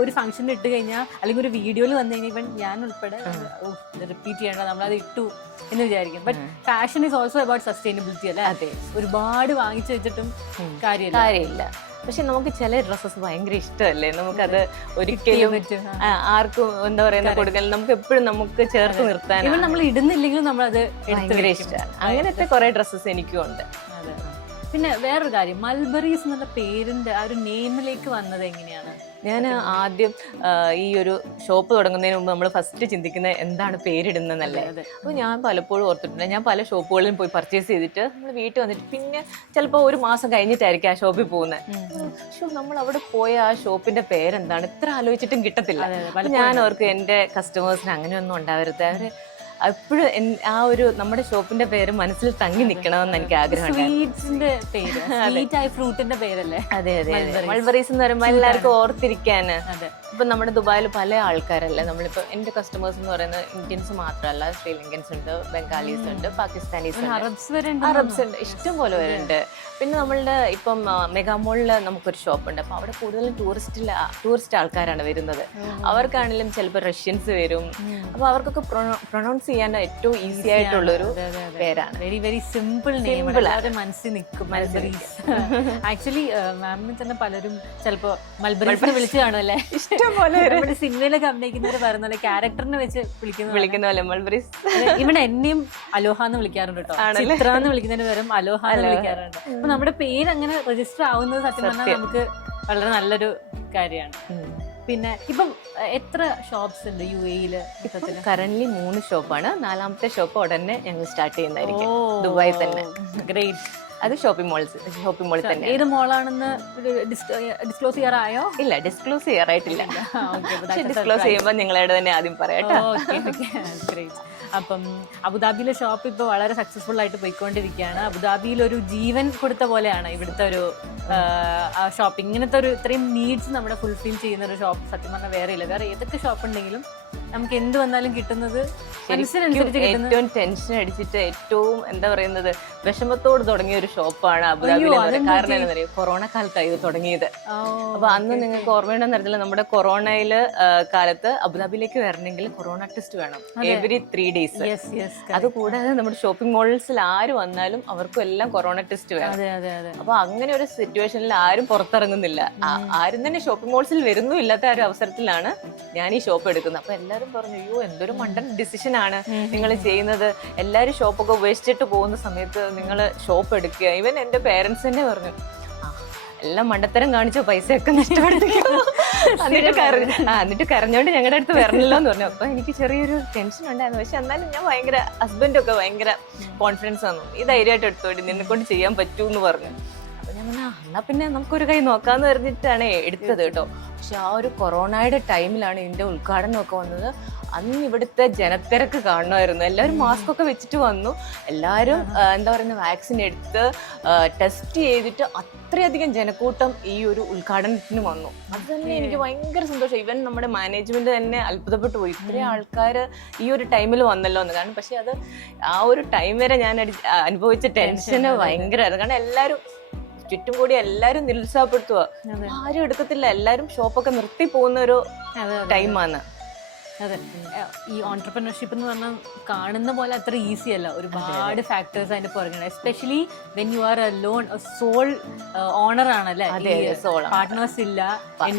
ഒരു ഫംഗ്ഷനിൽ ഇട്ട് കഴിഞ്ഞാൽ അല്ലെങ്കിൽ ഒരു വീഡിയോയിൽ വന്നു കഴിഞ്ഞാൽ ഇവൻ ഞാൻ ഉൾപ്പെടെ റിപ്പീറ്റ് ചെയ്യണ്ട, നമ്മളത് ഇട്ടു എന്ന് വിചാരിക്കും. But fashion is also about sustainability അല്ലേ? അതെ, ഒരുപാട് വാങ്ങിച്ചു വെച്ചിട്ടും കാര്യമില്ല. പക്ഷെ നമുക്ക് ചില ഡ്രസ്സസ് ഭയങ്കര ഇഷ്ടമല്ലേ, നമുക്കത് ഒരിക്കലും ആർക്കും എന്താ പറയുന്ന കൊടുക്കാൻ നമുക്ക് എപ്പോഴും നമുക്ക് ചേർത്ത് നിർത്താൻ നമ്മൾ ഇടുന്നില്ലെങ്കിലും നമ്മളത് ഭയങ്കര ഇഷ്ടമാണ്. അങ്ങനത്തെ കുറെ ഡ്രസ്സസ് എനിക്കും ഉണ്ട്. പിന്നെ വേറൊരു കാര്യം, മൽബറീസ് എന്നുള്ള പേരിന്റെ ആ ഒരു നെയിമിലേക്ക് വന്നത് എങ്ങനെയാണ്? ഞാൻ ആദ്യം ഈ ഒരു ഷോപ്പ് തുടങ്ങുന്നതിന് മുമ്പ് നമ്മൾ ഫസ്റ്റ് ചിന്തിക്കുന്നത് എന്താണ് പേരിടുന്നതല്ലേ. അപ്പോൾ ഞാൻ പലപ്പോഴും ഓർത്തിട്ടുണ്ട്, ഞാൻ പല ഷോപ്പുകളിലും പോയി പർച്ചേസ് ചെയ്തിട്ട് നമ്മൾ വീട്ടിൽ വന്നിട്ട് പിന്നെ ചിലപ്പോൾ ഒരു മാസം കഴിഞ്ഞിട്ടായിരിക്കും ആ ഷോപ്പിൽ പോകുന്നത്. പക്ഷെ നമ്മൾ അവിടെ പോയ ആ ഷോപ്പിന്റെ പേരെന്താണ് ഇത്ര ആലോചിച്ചിട്ടും കിട്ടത്തില്ല. ഞാൻ ഓർക്കും എൻ്റെ കസ്റ്റമേഴ്സിന് അങ്ങനെയൊന്നും ഉണ്ടാവരുത്, അവര് എപ്പോഴും ആ ഒരു നമ്മുടെ ഷോപ്പിന്റെ പേര് മനസ്സിൽ തങ്ങി നിൽക്കണമെന്ന് എനിക്ക് ആഗ്രഹമുണ്ട്. ഫ്രൂട്ടിന്റെ പേരല്ലേ? അതെ അതെ, മൾബറീസ് എന്ന് പറയുമ്പോൾ എല്ലാവർക്കും ഓർത്തിരിക്കാന്. ഇപ്പൊ നമ്മുടെ ദുബായിൽ പല ആൾക്കാരല്ലേ, നമ്മളിപ്പോ എന്റെ കസ്റ്റമേഴ്സ് എന്ന് പറയുന്നത് ഇന്ത്യൻസ് മാത്രമല്ല, ശ്രീലങ്കൻസ് ഉണ്ട്, ബംഗാളീസ് ഉണ്ട്, പാകിസ്ഥാനീസ് ഉണ്ട്, അറബ്സ് ഉണ്ട്, ഇഷ്ടം പോലെ വരുന്നുണ്ട്. പിന്നെ നമ്മളുടെ ഇപ്പം മെഗാമോളിൽ നമുക്കൊരു ഷോപ്പ് ഉണ്ട്. അപ്പൊ അവിടെ കൂടുതലും ടൂറിസ്റ്റ് ആൾക്കാരാണ് വരുന്നത്. അവർക്കാണെങ്കിലും ചിലപ്പോൾ റഷ്യൻസ് വരും. അപ്പൊ അവർക്കൊക്കെ പ്രൊണൗൺസ് ചെയ്യാൻ ഏറ്റവും ഈസി ആയിട്ടുള്ളൊരു പേരാണ്. വെരി വെരി സിമ്പിൾ മനസ്സിൽ നിൽക്കും. ആക്ച്വലി മാമിന് തന്നെ പലരും ചിലപ്പോ മൽബറീസ് വിളിച്ചു കാണുമല്ലേ? ഇഷ്ടംപോലെ സിനിമയിലൊക്കെ അഭിനയിക്കുന്നവർ പറയുന്ന പോലെ ക്യാരക്ടറിനെ വെച്ച് വിളിക്കുന്ന പോലെ മൽബറീസ്. ഇവിടെ എന്നെയും അലോഹ എന്ന് വിളിക്കാറുണ്ട് കേട്ടോ. ചിത്ര എന്ന് വിളിക്കുന്നതിന് പകരം അലോഹ എന്ന് വിളിക്കാറുണ്ട്. അപ്പൊ നമ്മുടെ പേര് അങ്ങനെ രജിസ്റ്റർ ആവുന്നത് സത്യം പറഞ്ഞാൽ നമുക്ക് വളരെ നല്ലൊരു കാര്യമാണ്. പിന്നെ ഇപ്പം എത്ര ഷോപ്സ് ഉണ്ട് UAE-ല്? കറന്റ്ലി 3 ഷോപ്പാണ്. 4ാമത്തെ ഷോപ്പ് ഉടനെ ഞങ്ങൾ സ്റ്റാർട്ട് ചെയ്യുന്നതായിരിക്കും ദുബായ് തന്നെ. ഗ്രേറ്റ്. അത് ഷോപ്പിംഗ് മോളിൽ തന്നെ. ഏത് മോളാണെന്ന് ഡിസ്ക്ലോസ് ചെയ്യാറായോ? ഇല്ല, ഡിസ്ക്ലോസ് ചെയ്യാറായിട്ടില്ല. ഡിസ്ക്ലോസ് ചെയ്യുമ്പോൾ നിങ്ങളോട് തന്നെ ആദ്യം പറയാം. അപ്പം അബുദാബിയിലെ ഷോപ്പ് ഇപ്പോൾ വളരെ സക്സസ്ഫുൾ ആയിട്ട് പോയിക്കൊണ്ടിരിക്കുകയാണ്. അബുദാബിയിൽ ഒരു ജീവൻ കൊടുത്ത പോലെയാണ് ഇവിടുത്തെ ഒരു ഷോപ്പ്. ഇങ്ങനത്തെ ഒരു ഇത്രയും നീഡ്സ് നമ്മുടെ ഫുൾഫിൽ ചെയ്യുന്ന ഒരു ഷോപ്പ് സത്യം പറഞ്ഞാൽ വേറെ ഇല്ല. വേറെ ഏതൊക്കെ ഷോപ്പ് ഉണ്ടെങ്കിലും നമുക്ക് എന്ത് വന്നാലും കിട്ടുന്നത് ഏറ്റവും ടെൻഷൻ അടിച്ചിട്ട് ഏറ്റവും എന്താ പറയുന്നത് വിഷമത്തോട് തുടങ്ങിയ ഒരു ഷോപ്പാണ് അബുദാബിയിൽ. കാരണം എന്താ പറയുക, കൊറോണ കാലത്താണ് ഇത് തുടങ്ങിയത്. അപ്പൊ അന്ന് നിങ്ങൾക്ക് ഓർമ്മയുണ്ടെന്ന് അറിയില്ല, നമ്മുടെ കൊറോണയില് കാലത്ത് അബുദാബിയിലേക്ക് വരണമെങ്കിൽ കൊറോണ ടെസ്റ്റ് വേണം എവറി 3 days. അതുകൂടാതെ നമ്മുടെ ഷോപ്പിംഗ് മോൾസിൽ ആര് വന്നാലും അവർക്കും എല്ലാം കൊറോണ ടെസ്റ്റ് വേണം. അപ്പൊ അങ്ങനെ ഒരു സിറ്റുവേഷനിൽ ആരും പുറത്തിറങ്ങുന്നില്ല, ആരും തന്നെ ഷോപ്പിംഗ് മോൾസിൽ വരുന്നും ഇല്ലാത്ത ഒരു അവസരത്തിലാണ് ഞാൻ ഈ ഷോപ്പ് എടുക്കുന്നത്. അപ്പൊ എല്ലാരും പറഞ്ഞു, അയ്യോ എന്തൊരു മണ്ടൻ ഡിസിഷൻ ആണ് നിങ്ങൾ ചെയ്യുന്നത്, എല്ലാരും ഷോപ്പൊക്കെ ഉപേക്ഷിച്ചിട്ട് പോകുന്ന സമയത്ത് നിങ്ങൾ ഷോപ്പ് എടുക്കുക. ഇവൻ എന്റെ പേരൻസ് തന്നെ പറഞ്ഞു, എല്ലാം മണ്ടത്തരം കാണിച്ചോ, പൈസയൊക്കെ നഷ്ടപ്പെടുത്തിക്കോ, എന്നിട്ട് കരഞ്ഞോണ്ട് ഞങ്ങളുടെ അടുത്ത് വരണല്ലോ എന്ന് പറഞ്ഞു. അപ്പൊ എനിക്ക് ചെറിയൊരു ടെൻഷൻ ഉണ്ടായിരുന്നു. പക്ഷെ എന്നാലും ഞാൻ ഭയങ്കര ഹസ്ബൻഡൊക്കെ ഭയങ്കര കോൺഫിഡൻസ് തന്നു, ഈ ധൈര്യമായിട്ട് എടുത്തോടി, നിന്നെ കൊണ്ട് ചെയ്യാൻ പറ്റൂന്ന് പറഞ്ഞു. അപ്പൊ ഞാൻ പറഞ്ഞു എന്നാ പിന്നെ നമുക്കൊരു കൈ നോക്കാന്ന് പറഞ്ഞിട്ടാണ് എടുത്തത് കേട്ടോ. പക്ഷെ ആ ഒരു കൊറോണയുടെ ടൈമിലാണ് ഇതിന്റെ ഉദ്ഘാടനമൊക്കെ വന്നത്. അന്ന് ഇവിടുത്തെ ജനത്തിരക്ക് കാണുമായിരുന്നു. എല്ലാവരും മാസ്ക് ഒക്കെ വെച്ചിട്ട് വന്നു. എല്ലാവരും എന്താ പറയുക വാക്സിൻ എടുത്ത് ടെസ്റ്റ് ചെയ്തിട്ട് അത്രയധികം ജനക്കൂട്ടം ഈ ഒരു ഉദ്ഘാടനത്തിന് വന്നു. അത് തന്നെ എനിക്ക് ഭയങ്കര സന്തോഷം. ഇവൻ നമ്മുടെ മാനേജ്മെന്റ് തന്നെ അത്ഭുതപ്പെട്ടു പോയി, ഇത്രയും ആൾക്കാർ ഈ ഒരു ടൈമിൽ വന്നല്ലോ എന്ന്. കാരണം പക്ഷെ അത് ആ ഒരു ടൈം വരെ ഞാൻ അനുഭവിച്ച ടെൻഷന് ഭയങ്കരമായിരുന്നു. കാരണം എല്ലാവരും ചുറ്റും കൂടി എല്ലാരും നിരുത്സാഹപ്പെടുത്തുക, ആരും എടുക്കത്തില്ല, എല്ലാരും ഷോപ്പൊക്കെ നിർത്തി പോകുന്ന ഒരു ടൈമാണ്. അതെ, ഈ ഓൺട്രപ്രണർഷിപ്പ് എന്ന് പറഞ്ഞാൽ കാണുന്ന പോലെ അത്ര ഈസി അല്ല. ഒരുപാട് ഫാക്ടേഴ്സ് അതിന്റെ പുറകെ, especially when you are a lone sole owner ആണല്ലേ. പാർട്ട്നേഴ്സ് ഇല്ല,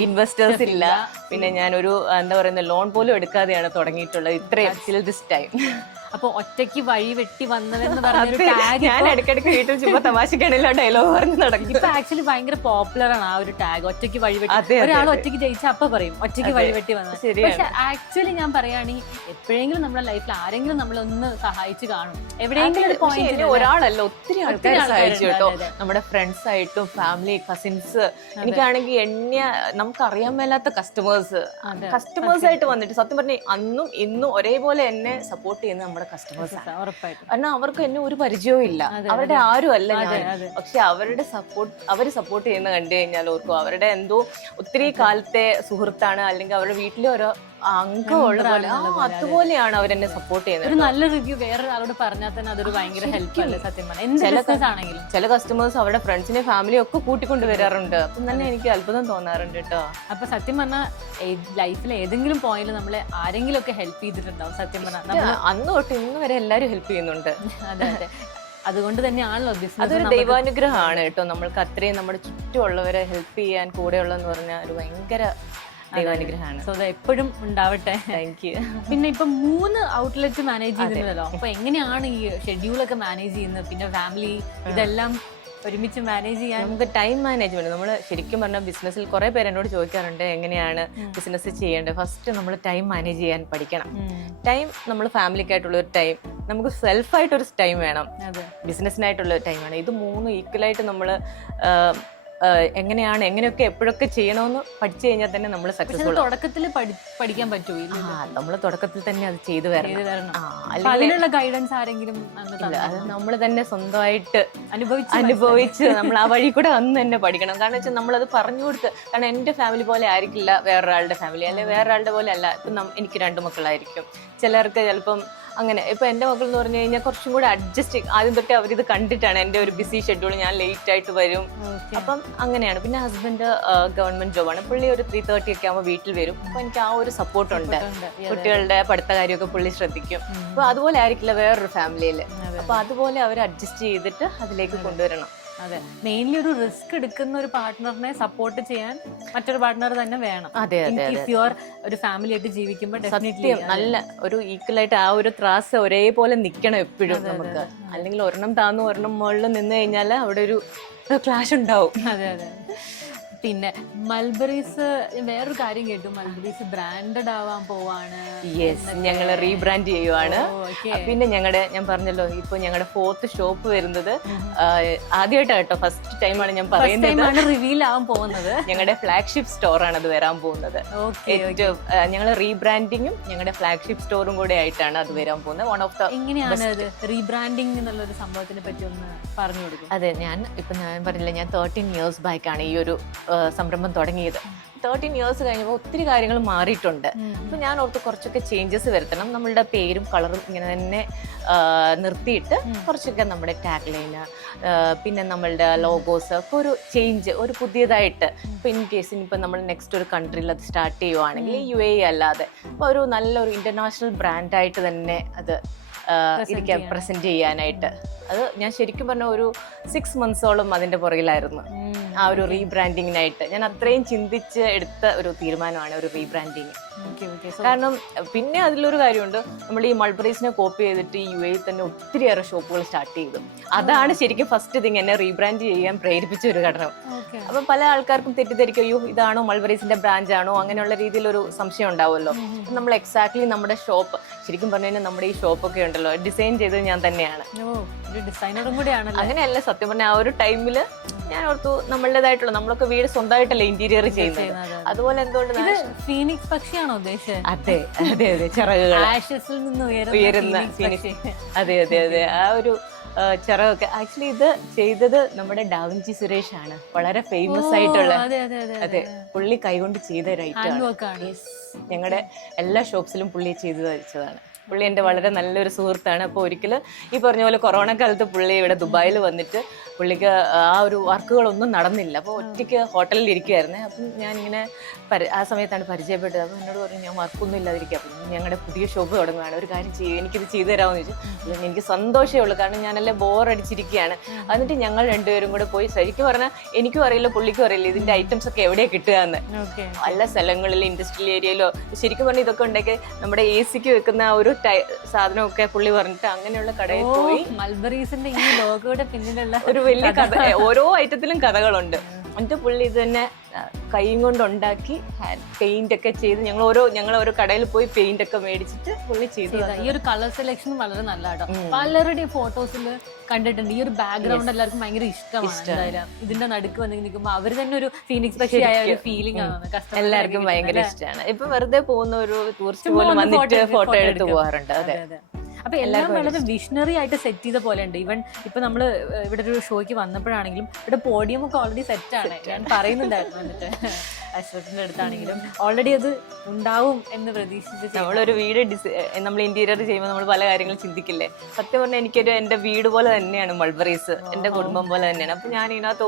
ഇൻവെസ്റ്റേഴ്സ് ഇല്ല. പിന്നെ ഞാനൊരു എന്താ പറയുന്ന ലോൺ പോലും എടുക്കാതെയാണ് തുടങ്ങിയിട്ടുള്ളത് ഇത്രയും till this time. അപ്പൊ ഒറ്റയ്ക്ക് വഴി വെട്ടി വന്നതെന്ന് പറഞ്ഞ ഞാൻ ഇടയ്ക്കിടയ്ക്ക് വീട്ടിൽ ചുമ്മാ തമാശക്കാണല്ലോ ഡയലോഗ് പറഞ്ഞ് നടക്കും. ഇപ്പൊ ആക്ച്വലി ഭയങ്കര പോപ്പുലർ ആണ് ആ ഒരു ടാഗ്, ഒറ്റയ്ക്ക് വഴി വെട്ടി. ഒരാൾ ഒറ്റയ്ക്ക് ജയിച്ച അപ്പൊ പറയും ഒറ്റയ്ക്ക് വഴി വെട്ടി വന്നത്. പക്ഷെ ആക്ച്വലി ഞാൻ പറയുകയാണെങ്കിൽ എപ്പോഴെങ്കിലും നമ്മുടെ ലൈഫിൽ ആരെങ്കിലും നമ്മളൊന്ന് സഹായിച്ചു കാണും എവിടെയെങ്കിലും ഒരു പോയിന്റ്. ഒരാളല്ല, ഒത്തിരി ആൾക്കാർ സഹായിച്ചു കേട്ടോ. നമ്മുടെ ഫ്രണ്ട്സ് ആയിട്ടും ഫാമിലി, കസിൻസ്, എനിക്കാണെങ്കിൽ നമുക്ക് അറിയാൻ മേലാത്ത കസ്റ്റമേഴ്സ് ആയിട്ട് വന്നിട്ട് സത്യം പറഞ്ഞ അന്നും ഇന്നും ഒരേപോലെ എന്നെ സപ്പോർട്ട് ചെയ്യുന്ന നമ്മുടെ കസ്റ്റമേഴ്സ്. കാരണം അവർക്ക് എന്നെ ഒരു പരിചയവും ഇല്ല, അവരുടെ ആരും അല്ല ഞാൻ. പക്ഷെ അവര് സപ്പോർട്ട് ചെയ്യുന്ന കണ്ടു കഴിഞ്ഞാൽ ഓർക്കും അവരുടെ എന്തോ ഒത്തിരി കാലത്തെ സുഹൃത്താണ്, അല്ലെങ്കിൽ അവരുടെ വീട്ടിലെ ഓരോ അംഗം ഉള്ള പോലെ അതുപോലെയാണ് അവരെന്നെ സപ്പോർട്ട് ചെയ്യുന്നത്. ഒരു നല്ല റിവ്യൂ വേറൊരാളോട് പറഞ്ഞാൽ തന്നെ അതൊരു ഭയങ്കര ഹെൽപ്പ് അല്ലേ സത്യം പറഞ്ഞാൽ. ചില കസ്റ്റമേഴ്സ് അവരുടെ ഫ്രണ്ട്സിനെ ഫാമിലിയും ഒക്കെ കൂട്ടിക്കൊണ്ട് വരാറുണ്ട്. അപ്പം തന്നെ എനിക്ക് അത്ഭുതം തോന്നാറുണ്ട് കേട്ടോ. അപ്പൊ സത്യം പറഞ്ഞാൽ ലൈഫിൽ ഏതെങ്കിലും പോയിന്റ് നമ്മളെ ആരെങ്കിലും ഒക്കെ ഹെൽപ്പ് ചെയ്തിട്ടുണ്ടാവും സത്യം പറഞ്ഞാൽ. അന്ന് തൊട്ട് ഇന്ന് വരെ എല്ലാവരും ഹെൽപ്പ് ചെയ്യുന്നുണ്ട്. അതെ അതെ, അതുകൊണ്ട് തന്നെയാണല്ലോ ബിസിനസ്. അതൊരു ദൈവാനുഗ്രഹമാണ് കേട്ടോ. നമ്മൾക്ക് അത്രയും നമ്മുടെ ചുറ്റുമുള്ളവരെ ഹെൽപ്പ് ചെയ്യാൻ കൂടെയുള്ളതെന്ന് പറഞ്ഞാൽ ഒരു ഭയങ്കര ദൈവാനുഗ്രഹമാണ്. സോ അത് എപ്പോഴും ഉണ്ടാവട്ടെ. Thank you. പിന്നെ ഇപ്പൊ 3 ഔട്ട്ലെറ്റ് മാനേജ് ചെയ്യുന്നുണ്ടല്ലോ, അപ്പൊ എങ്ങനെയാണ് ഈ ഷെഡ്യൂളൊക്കെ മാനേജ് ചെയ്യുന്നത്? പിന്നെ ഫാമിലി ഇതെല്ലാം ഒരുമിച്ച് മാനേജ് ചെയ്യാൻ നമുക്ക് ടൈം മാനേജ്മെന്റ്. നമ്മൾ ശരിക്കും പറഞ്ഞാൽ ബിസിനസ്സിൽ കുറെ പേര് എന്നോട് ചോദിക്കാറുണ്ട് എങ്ങനെയാണ് ബിസിനസ് ചെയ്യേണ്ടത്. ഫസ്റ്റ് നമ്മൾ ടൈം മാനേജ് ചെയ്യാൻ പഠിക്കണം. ടൈം നമ്മൾ ഫാമിലിക്കായിട്ടുള്ള ഒരു ടൈം, നമുക്ക് സെൽഫായിട്ടൊരു ടൈം വേണം, ബിസിനസ്സിനായിട്ടുള്ള ഒരു ടൈം വേണം. ഇത് 3 ഈക്വലായിട്ട് നമ്മൾ എങ്ങനെയൊക്കെ എപ്പോഴൊക്കെ ചെയ്യണമെന്ന് പഠിച്ചു കഴിഞ്ഞാൽ തന്നെ നമ്മൾ സക്സസ്ഫുൾ. തുടക്കത്തിൽ പഠിക്കാൻ പറ്റുമോ? നമ്മൾ തുടക്കത്തിൽ തന്നെ അത് ചെയ്തു വരണം. അതിനുള്ള ഗൈഡൻസ് ആരെങ്കിലും? അത് നമ്മൾ തന്നെ സ്വന്തമായിട്ട് അനുഭവിച്ച് നമ്മൾ ആ വഴി കൂടെ അന്ന് തന്നെ പഠിക്കണം. കാരണം വെച്ചാൽ നമ്മളത് പറഞ്ഞു കൊടുത്ത്, കാരണം എൻ്റെ ഫാമിലി പോലെ ആയിരിക്കില്ല വേറൊരാളുടെ ഫാമിലി, അല്ലെങ്കിൽ വേറൊരാളുടെ പോലെ അല്ല. ഇപ്പം എനിക്ക് 2 മക്കളായിരിക്കും, ചിലർക്ക് ചിലപ്പം അങ്ങനെ. ഇപ്പൊ എന്റെ മക്കൾ എന്ന് പറഞ്ഞു കഴിഞ്ഞാൽ കുറച്ചും കൂടെ അഡ്ജസ്റ്റ്, ആദ്യം തൊട്ടേ അവരിത് കണ്ടിട്ടാണ് എന്റെ ഒരു ബിസി ഷെഡ്യൂൾ, ഞാൻ ലേറ്റ് ആയിട്ട് വരും. അപ്പം അങ്ങനെയാണ്. പിന്നെ ഹസ്ബൻഡ് ഗവൺമെന്റ് ജോബാണ്, പുള്ളി ഒരു 3:30 ഒക്കെ ആകുമ്പോൾ വീട്ടിൽ വരും. അപ്പൊ എനിക്ക് ആ ഒരു സപ്പോർട്ട് ഉണ്ട്. കുട്ടികളുടെ പഠിത്ത കാര്യമൊക്കെ പുള്ളി ശ്രദ്ധിക്കും. അപ്പൊ അതുപോലെ ആയിരിക്കില്ല വേറൊരു ഫാമിലിയില്. അപ്പൊ അതുപോലെ അവർ അഡ്ജസ്റ്റ് ചെയ്തിട്ട് അതിലേക്ക് കൊണ്ടുവരണം. അതെ, മെയിൻലി ഒരു റിസ്ക് എടുക്കുന്ന ഒരു പാർട്ട്ണറിനെ സപ്പോർട്ട് ചെയ്യാൻ മറ്റൊരു പാർട്ട്ണർ തന്നെ വേണം. അതെ അതെ, ഒരു ഫാമിലി ആയിട്ട് ജീവിക്കുമ്പോൾ സത്യം നല്ല ഒരു ഈക്വലായിട്ട് ആ ഒരു ത്രാസ് ഒരേപോലെ നിൽക്കണം എപ്പോഴും നമുക്ക്. അല്ലെങ്കിൽ ഒരെണ്ണം താന്നു ഒരെണ്ണം മുകളിൽ നിന്ന് കഴിഞ്ഞാൽ അവിടെ ഒരു ക്ലാഷ് ഉണ്ടാവും. അതെ അതെ. പിന്നെ മൽബറീസ്, വേറൊരു കാര്യം കേട്ടു, മൽബറീസ് ബ്രാൻഡഡ് ആവാൻ പോവാണ്. യെസ്, ഞങ്ങൾ റീബ്രാൻഡ് ചെയ്യുവാണ്. പിന്നെ ഞാൻ പറഞ്ഞല്ലോ, ഇപ്പൊ ഞങ്ങളുടെ 4th ഷോപ്പ് വരുന്നത് ആദ്യമായിട്ടാണ് കേട്ടോ, ഫസ്റ്റ് ടൈമാണ് ഞാൻ പറയുന്നത്, റിവീൽ ആവാൻ പോകുന്നത്. ഞങ്ങളുടെ ഫ്ലാഗ്ഷിപ്പ് സ്റ്റോർ ആണ് അത് വരാൻ പോകുന്നത്. ഞങ്ങൾ റീബ്രാൻഡിങ്ങും ഞങ്ങളുടെ ഫ്ലാഗ്ഷിപ്പ് സ്റ്റോറും കൂടെ ആയിട്ടാണ് അത് വരാൻ പോകുന്നത്. വൺ ഓഫ് ദ എങ്ങനെയാണ് റീബ്രാൻഡിങ് എന്നുള്ള ഒരു സംഭവത്തിനെ പറ്റി ഒന്ന് പറഞ്ഞു കൊടുക്കും? അതെ, ഞാൻ പറഞ്ഞില്ല, ഞാൻ 13 years ബാക്കാണ് ഈ ഒരു സംരംഭം തുടങ്ങിയത്. 13 years കഴിഞ്ഞപ്പോൾ ഒത്തിരി കാര്യങ്ങൾ മാറിയിട്ടുണ്ട്. അപ്പോൾ ഞാൻ ഓർത്ത് കുറച്ചൊക്കെ ചേഞ്ചസ് വരുത്തണം. നമ്മളുടെ പേരും കളറും ഇങ്ങനെ തന്നെ നിർത്തിയിട്ട് കുറച്ചൊക്കെ നമ്മുടെ ടാഗ് ലൈന്, പിന്നെ നമ്മളുടെ ലോഗോസ് ഒക്കെ ഒരു ചേഞ്ച്, ഒരു പുതിയതായിട്ട്. ഇപ്പോൾ ഇൻ കേസ് ഇനിയിപ്പോൾ നമ്മൾ നെക്സ്റ്റ് ഒരു കൺട്രിയിൽ അത് സ്റ്റാർട്ട് ചെയ്യുവാണെങ്കിൽ UAE അല്ലാതെ അപ്പോൾ ഒരു നല്ലൊരു ഇൻ്റർനാഷണൽ ബ്രാൻഡായിട്ട് തന്നെ അത് ഇരിക്കാൻ പ്രസന്റ് ചെയ്യാനായിട്ട്. അത് ഞാൻ ശരിക്കും പറഞ്ഞ ഒരു 6 months-ഓളം അതിന്റെ പുറകിലായിരുന്നു. ആ ഒരു റീബ്രാൻഡിങ്ങിനായിട്ട് ഞാൻ അത്രയും ചിന്തിച്ച് എടുത്ത ഒരു തീരുമാനമാണ് ഒരു റീബ്രാൻഡിങ്. കാരണം പിന്നെ അതിലൊരു കാര്യമുണ്ട്, നമ്മൾ ഈ മൾബറീസിനെ കോപ്പി ചെയ്തിട്ട് UAE തന്നെ ഒത്തിരിയേറെ ഷോപ്പുകൾ സ്റ്റാർട്ട് ചെയ്തു. അതാണ് ശരിക്കും ഫസ്റ്റ് തിങ് എന്നെ റീബ്രാൻഡ് ചെയ്യാൻ പ്രേരിപ്പിച്ച ഒരു ഘടകം. അപ്പം പല ആൾക്കാർക്കും തെറ്റിദ്ധരിക്കും, അയ്യോ ഇതാണോ മൾബറീസിന്റെ ബ്രാഞ്ചാണോ, അങ്ങനെയുള്ള രീതിയിലൊരു സംശയം ഉണ്ടാവുമല്ലോ. നമ്മൾ എക്സാക്ട്ലി നമ്മുടെ ഷോപ്പ്, ശരിക്കും പറഞ്ഞു കഴിഞ്ഞാൽ നമ്മുടെ ഈ ഷോപ്പൊക്കെ ഉണ്ടല്ലോ ഡിസൈൻ ചെയ്തത് ഞാൻ തന്നെയാണ്. അങ്ങനെയല്ല, സത്യം പറഞ്ഞാൽ ആ ഒരു ടൈമില് ഞാൻ ഓർത്തു നമ്മളുടേതായിട്ടുള്ള, നമ്മളൊക്കെ വീട് സ്വന്തമായിട്ടല്ലേ ഇന്റീരിയർ ചെയ്യുന്നത്, അതുപോലെ എന്തുകൊണ്ട് ഫീനിക്സ് പക്ഷിയാണോ ഉദ്ദേശിച്ചത്? അതെ അതെ അതെ, ചിറകുകൾ ഉയരുന്ന ഫീനിക്സ്. അതെ അതെ അതെ, ആ ഒരു ചിറകൊക്കെ. ആക്ച്വലി ഇത് ചെയ്തത് നമ്മുടെ ഡാവിഞ്ചി സുരേഷ് ആണ്, വളരെ ഫേമസ് ആയിട്ടുള്ള. അതെ, പുള്ളി കൈകൊണ്ട് ചെയ്ത റൈറ്റാണ്. ഞങ്ങളുടെ എല്ലാ ഷോപ്സിലും പുള്ളി ചെയ്തു വെച്ചതാണ്. പുള്ളി എൻ്റെ വളരെ നല്ലൊരു സുഹൃത്താണ്. അപ്പോൾ ഒരിക്കൽ ഈ പറഞ്ഞ പോലെ കൊറോണ കാലത്ത് പുള്ളി ഇവിടെ ദുബായിൽ വന്നിട്ട് പുള്ളിക്ക് ആ ഒരു വർക്കുകളൊന്നും നടന്നില്ല. അപ്പോൾ ഒറ്റയ്ക്ക് ഹോട്ടലിൽ ഇരിക്കുമായിരുന്നേ. അപ്പം ഞാനിങ്ങനെ ആ സമയത്താണ് പരിചയപ്പെട്ടത്. അപ്പോൾ എന്നോട് പറഞ്ഞു ഞാൻ വർക്കൊന്നും ഇല്ലാതിരിക്കുക, അപ്പം ഞങ്ങളുടെ പുതിയ ഷോപ്പ് തുടങ്ങുകയാണ്, ഒരു കാര്യം ചെയ്യും, എനിക്കിത് ചെയ്തു തരാമെന്ന് ചോദിച്ചു. എനിക്ക് സന്തോഷമേ ഉള്ളൂ, കാരണം ഞാനല്ലേ ബോറടിച്ചിരിക്കുകയാണ്. എന്നിട്ട് ഞങ്ങൾ രണ്ടുപേരും കൂടെ പോയി, ശരിക്കും പറഞ്ഞാൽ എനിക്കും അറിയില്ല പുള്ളിക്കും അറിയില്ല ഇതിൻ്റെ ഐറ്റംസ് ഒക്കെ എവിടെയാണ് കിട്ടുക എന്ന്. പല സ്ഥലങ്ങളിൽ ഇൻഡസ്ട്രിയൽ ഏരിയയിലോ, ശരിക്കും പറഞ്ഞാൽ ഇതൊക്കെ ഉണ്ടെങ്കിൽ നമ്മുടെ AC-ക്ക് വെക്കുന്ന ആ ഒരു സാധനമൊക്കെ പുള്ളി പറഞ്ഞിട്ട് അങ്ങനെയുള്ള കടയിൽ പോയി. മൽബറീസിന്റെ ഈ ലോഗോയുടെ പിന്നിലുള്ള ഒരു വലിയ കഥ, ഓരോ ഐറ്റത്തിലും കഥകളുണ്ട്. എന്നിട്ട് പുള്ളി ഇത് തന്നെ കൈയും കൊണ്ട് ഉണ്ടാക്കി പെയിന്റ് ഒക്കെ ചെയ്ത് ഞങ്ങൾ ഓരോ കടയിൽ പോയി പെയിന്റ് ഒക്കെ മേടിച്ചിട്ട് പുള്ളി ചെയ്തു. ഈ ഒരു കളർ സെലക്ഷൻ വളരെ നല്ലതാട്ടോ. പലരുടെയും ഫോട്ടോസിൽ കണ്ടിട്ടുണ്ട് ഈ ഒരു ബാക്ക്ഗ്രൗണ്ട് എല്ലാവർക്കും ഭയങ്കര ഇഷ്ടമാണ്. ഇതിന്റെ നടുക്ക് വന്ന് നിൽക്കുമ്പോൾ അവർ തന്നെ ഒരു ഫീനിക്സ് പക്ഷിയായ ഒരു ഫീലിംഗ് ആണ് എല്ലാവർക്കും ഭയങ്കര ഇഷ്ടമാണ്. ഇപ്പൊ വെറുതെ പോകുന്ന ഒരു ടൂറിസ്റ്റ് പോലും വന്നിട്ട് ഫോട്ടോ എടുത്ത് പോകാറുണ്ട്. അതെ, അപ്പൊ എല്ലാം വളരെ വിഷണറി ആയിട്ട് സെറ്റ് ചെയ്ത പോലെ ഉണ്ട്. ഈവൻ ഇപ്പൊ നമ്മള് ഇവിടെ ഒരു ഷോയ്ക്ക് വന്നപ്പോഴാണെങ്കിലും ഇവിടെ പോഡിയം ഒക്കെ ഓൾറെഡി സെറ്റ് ആണ്. ഞാൻ പറയുന്നുണ്ടായിരുന്നു എന്നിട്ട് അശ്വതിന്റെ അടുത്താണെങ്കിലും ഓൾറെഡി അത് ഉണ്ടാവും എന്ന് പ്രതീക്ഷിച്ച് നമ്മളൊരു വീട് നമ്മൾ ഇന്റീരിയർ ചെയ്യുമ്പോൾ നമ്മൾ പല കാര്യങ്ങളും ചിന്തിക്കില്ലേ. സത്യം പറഞ്ഞാൽ എനിക്കൊരു എൻ്റെ വീട് പോലെ തന്നെയാണ് മൾബറീസ്, എൻ്റെ കുടുംബം പോലെ തന്നെയാണ്. അപ്പം ഞാൻ ഇതിനകത്ത്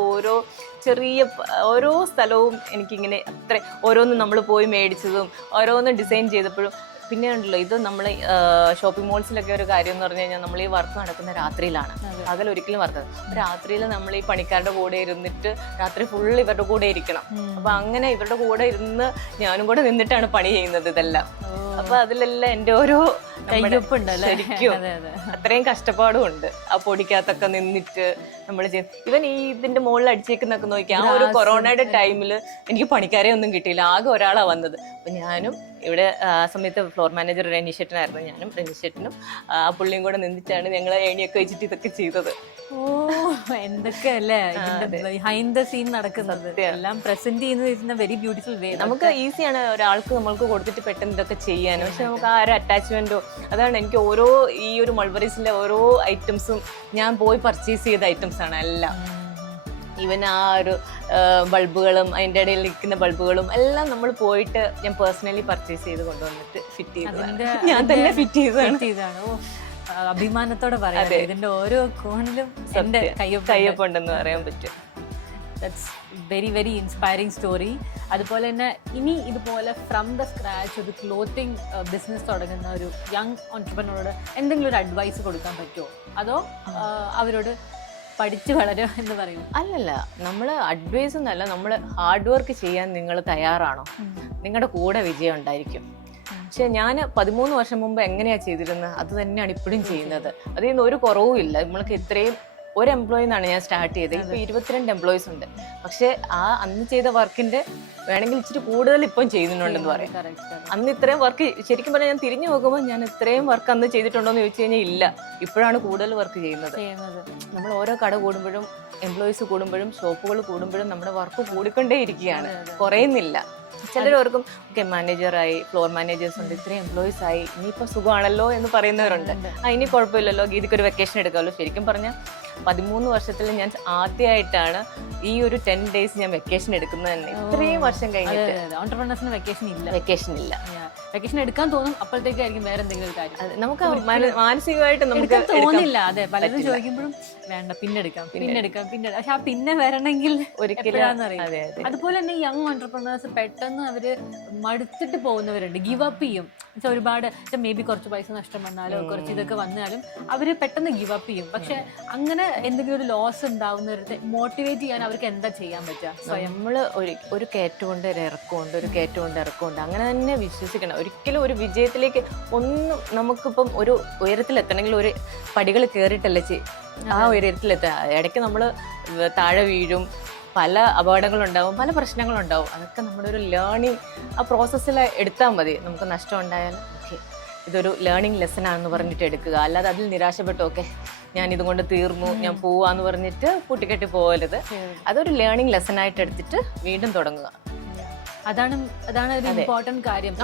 ഓരോ സ്ഥലവും എനിക്കിങ്ങനെ അത്ര ഓരോന്നും നമ്മൾ പോയി മേടിച്ചതും ഓരോന്നും ഡിസൈൻ ചെയ്തപ്പോഴും പിന്നെ ഉണ്ടല്ലോ ഇത് നമ്മൾ ഷോപ്പിംഗ് മോൾസിലൊക്കെ ഒരു കാര്യം എന്ന് പറഞ്ഞു കഴിഞ്ഞാൽ നമ്മൾ ഈ വർക്ക് നടക്കുന്ന രാത്രിയിലാണ്, പകലൊരിക്കലും വർക്ക്. രാത്രിയിൽ നമ്മൾ ഈ പണിക്കാരുടെ കൂടെ ഇരുന്നിട്ട് രാത്രി ഫുൾ ഇവരുടെ കൂടെ ഇരിക്കണം. അപ്പൊ അങ്ങനെ ഇവരുടെ കൂടെ ഇരുന്ന് ഞാനും കൂടെ നിന്നിട്ടാണ് പണി ചെയ്യുന്നത് ഇതെല്ലാം. അപ്പൊ അതിലെല്ലാം എൻ്റെ ഓരോ ശരിക്കും അത്രയും കഷ്ടപ്പാടും ഉണ്ട്. ആ പൊടിക്കകത്തൊക്കെ നിന്നിട്ട് നമ്മൾ ഇവൻ ഈ ഇതിന്റെ മുകളിൽ അടിച്ചേക്കുന്നൊക്കെ നോക്കി ആ ഒരു കൊറോണയുടെ ടൈമിൽ എനിക്ക് പണിക്കാരെ ഒന്നും കിട്ടിയില്ല, ആകെ ഒരാളാ വന്നത്. അപ്പൊ ഞാനും ഇവിടെ ആ സമയത്ത് ഫ്ലോർ മാനേജർ റെനീഷേട്ടനായിരുന്നു, ഞാനും റെനീഷേട്ടനും ആ പുള്ളിയും കൂടെ നിന്നിട്ടാണ് ഞങ്ങൾ ഏണിയൊക്കെ വെച്ചിട്ട് ഇതൊക്കെ ചെയ്തത്. ഓ എന്തൊക്കെയല്ലേ ബിഹൈൻഡ് ദ സീൻ നടക്കുന്നത്, എല്ലാം പ്രസന്റ് ചെയ്യുന്ന വെരി ബ്യൂട്ടിഫുൾ വേ. നമുക്ക് ഈസിയാണ് ഒരാൾക്ക് നമ്മൾക്ക് കൊടുത്തിട്ട് പെട്ടെന്ന് ഇതൊക്കെ ചെയ്യാൻ, പക്ഷെ നമുക്ക് ആ ഒരു അറ്റാച്ച്മെന്റോ അതാണ്. എനിക്ക് ഈ ഒരു മൾബറീസിലെ ഓരോ ഐറ്റംസും ഞാൻ പോയി പർച്ചേസ് ചെയ്ത ഐറ്റംസ് ആണ് എല്ലാം. ഈവൻ ആ ഒരു ബൾബുകളും അതിൻ്റെ ഇടയിൽ നിൽക്കുന്ന ബൾബുകളും എല്ലാം നമ്മൾ പോയിട്ട് ഞാൻ പേഴ്സണലി പർച്ചേസ് ചെയ്ത് കൊണ്ടുവന്നിട്ട് ഫിറ്റ് ചെയ്തതാണ്, ഞാൻ തന്നെ ഫിറ്റ് ചെയ്തതാണ്. അഭിമാനത്തോടെ പറയാം ഇതിന്റെ ഓരോ കോണിലും എന്റെ കയ്യൊപ്പുണ്ടെന്ന് പറയാൻ പറ്റും. That's very very inspiring story. അതുപോലെ തന്നെ ഇനി ഇതുപോലെ ഫ്രം ദ സ്ക്രാച്ച് ഒരു ക്ലോത്തിങ് ബിസിനസ് തുടങ്ങുന്ന ഒരു യങ് ഓൺട്രപ്രനറോട് എന്തെങ്കിലും ഒരു അഡ്വൈസ് കൊടുക്കാൻ പറ്റുമോ, അതോ അവരോട് പഠിച്ചു വളരുക എന്ന് പറയും? അല്ലല്ല, നമ്മൾ അഡ്വൈസ് എന്നല്ല, നമ്മൾ ഹാർഡ് വർക്ക് ചെയ്യാൻ നിങ്ങൾ തയ്യാറാണോ, നിങ്ങളുടെ കൂടെ വിജയം ഉണ്ടായിരിക്കും. പക്ഷെ ഞാൻ 13 വർഷം മുമ്പ് എങ്ങനെയാണ് ചെയ്തിരുന്നത് അത് തന്നെയാണ് ഇപ്പോഴും ചെയ്യുന്നത്. അതിൽ നിന്ന് ഒരു കുറവും ഇല്ല. നമ്മൾക്ക് ഇത്രയും ഒരു എംപ്ലോയി എന്നാണ് ഞാൻ സ്റ്റാർട്ട് ചെയ്തത്, ഇപ്പൊ 22 എംപ്ലോയീസ് ഉണ്ട്. പക്ഷെ ആ അന്ന് ചെയ്ത വർക്കിന്റെ വേണമെങ്കിൽ ഇച്ചിരി കൂടുതൽ ഇപ്പം ചെയ്യുന്നുണ്ടെന്ന് പറയാം. അന്ന് ഇത്രയും വർക്ക് ശരിക്കും പറഞ്ഞാൽ ഞാൻ തിരിഞ്ഞു നോക്കുമ്പോൾ ഞാൻ ഇത്രയും വർക്ക് അന്ന് ചെയ്തിട്ടുണ്ടോ എന്ന് ചോദിച്ചു കഴിഞ്ഞാൽ ഇല്ല, ഇപ്പോഴാണ് കൂടുതൽ വർക്ക് ചെയ്യുന്നത്. നമ്മൾ ഓരോ കട കൂടുമ്പോഴും എംപ്ലോയീസ് കൂടുമ്പോഴും ഷോപ്പുകൾ കൂടുമ്പോഴും നമ്മുടെ വർക്ക് കൂടിക്കൊണ്ടേ ഇരിക്കുകയാണ്, കുറയുന്നില്ല. ചിലരോർക്കും ഓക്കെ മാനേജറായി, ഫ്ലോർ മാനേജേഴ്സ് ഉണ്ട്, ഇത്രയും എംപ്ലോയീസ് ആയി, ഇനിയിപ്പോൾ സുഖമാണല്ലോ എന്ന് പറയുന്നവരുണ്ട്. ഇനി കുഴപ്പമില്ലല്ലോ, ഗീതിക്കൊരു വെക്കേഷൻ എടുക്കാമല്ലോ. ശരിക്കും പറഞ്ഞാൽ 13 വർഷത്തിൽ ഞാൻ ആദ്യമായിട്ടാണ് ഈ ഒരു 10 days ഞാൻ വെക്കേഷൻ എടുക്കുന്നത് തന്നെ. ഇത്രയും വർഷം കഴിഞ്ഞിട്ട് ഓൺട്രപ്രനേഴ്സിന് വെക്കേഷൻ ഇല്ല. വെക്കേഷൻ എടുക്കാൻ തോന്നും, അപ്പോഴത്തേക്കായിരിക്കും വേറെ എന്തെങ്കിലും കാര്യം. നമുക്ക് മാനസികമായിട്ട് നമുക്ക് തോന്നില്ല. അതെ, പലരും ചോദിക്കുമ്പോഴും വേണ്ട പിന്നെടുക്കാം. പക്ഷെ ആ പിന്നെ വരണമെങ്കിൽ ഒരിക്കലും അറിയാം. അതുപോലെ തന്നെ യങ് ഓൺട്രപ്രനേഴ്സ് പെട്ടെന്ന് അവര് മടുത്തിട്ട് പോകുന്നവരുണ്ട്, ഗിവ് അപ്പ് ചെയ്യും. ഒരുപാട് മേ ബി കുറച്ച് പൈസ നഷ്ടം വന്നാലോ കുറച്ച് ഇതൊക്കെ വന്നാലും അവര് പെട്ടെന്ന് ഗിവ് അപ്പ് ചെയ്യും. പക്ഷെ അങ്ങനെ എന്തെങ്കിലും ഒരു ലോസ് ഉണ്ടാവുന്നവരുടെ മോട്ടിവേറ്റ് ചെയ്യാൻ അവർക്ക് എന്താ ചെയ്യാൻ പറ്റുക? നമ്മള് ഒരു കയറ്റമുണ്ട് ഒരു ഇറക്കമുണ്ട്, ഒരു കയറ്റമുണ്ട് ഇറക്കമുണ്ട്, അങ്ങനെ തന്നെ വിശ്വസിക്കണം. ഒരിക്കലും ഒരു വിജയത്തിലേക്ക് ഒന്നും നമുക്കിപ്പം ഒരു ഉയരത്തിലെത്തണമെങ്കിൽ ഒരു പടികൾ കയറിയിട്ടല്ലേ ആ ഉയരത്തിലെത്തുക. ഇടയ്ക്ക് നമ്മൾ താഴെ വീഴും, പല അപകടങ്ങളുണ്ടാവും, പല പ്രശ്നങ്ങളുണ്ടാവും. അതൊക്കെ നമ്മുടെ ഒരു ലേണിംഗ് ആ പ്രോസസ്സിൽ എടുത്താൽ മതി. നമുക്ക് നഷ്ടം ഉണ്ടായാലും ഓക്കെ ഇതൊരു ലേണിംഗ് ലെസൺ ആണെന്ന് പറഞ്ഞിട്ട് എടുക്കുക. അല്ലാതെ അതിൽ നിരാശപ്പെട്ടു ഓക്കെ ഞാൻ ഇതുകൊണ്ട് തീർന്നു ഞാൻ പോവാന്ന് പറഞ്ഞിട്ട് കൂട്ടിക്കെട്ടി പോകരുത്. അതൊരു ലേണിംഗ് ലെസൺ ആയിട്ട് എടുത്തിട്ട് വീണ്ടും തുടങ്ങുക. അതാണ് ഒരു ഇമ്പോർട്ടന്റ് കാര്യം.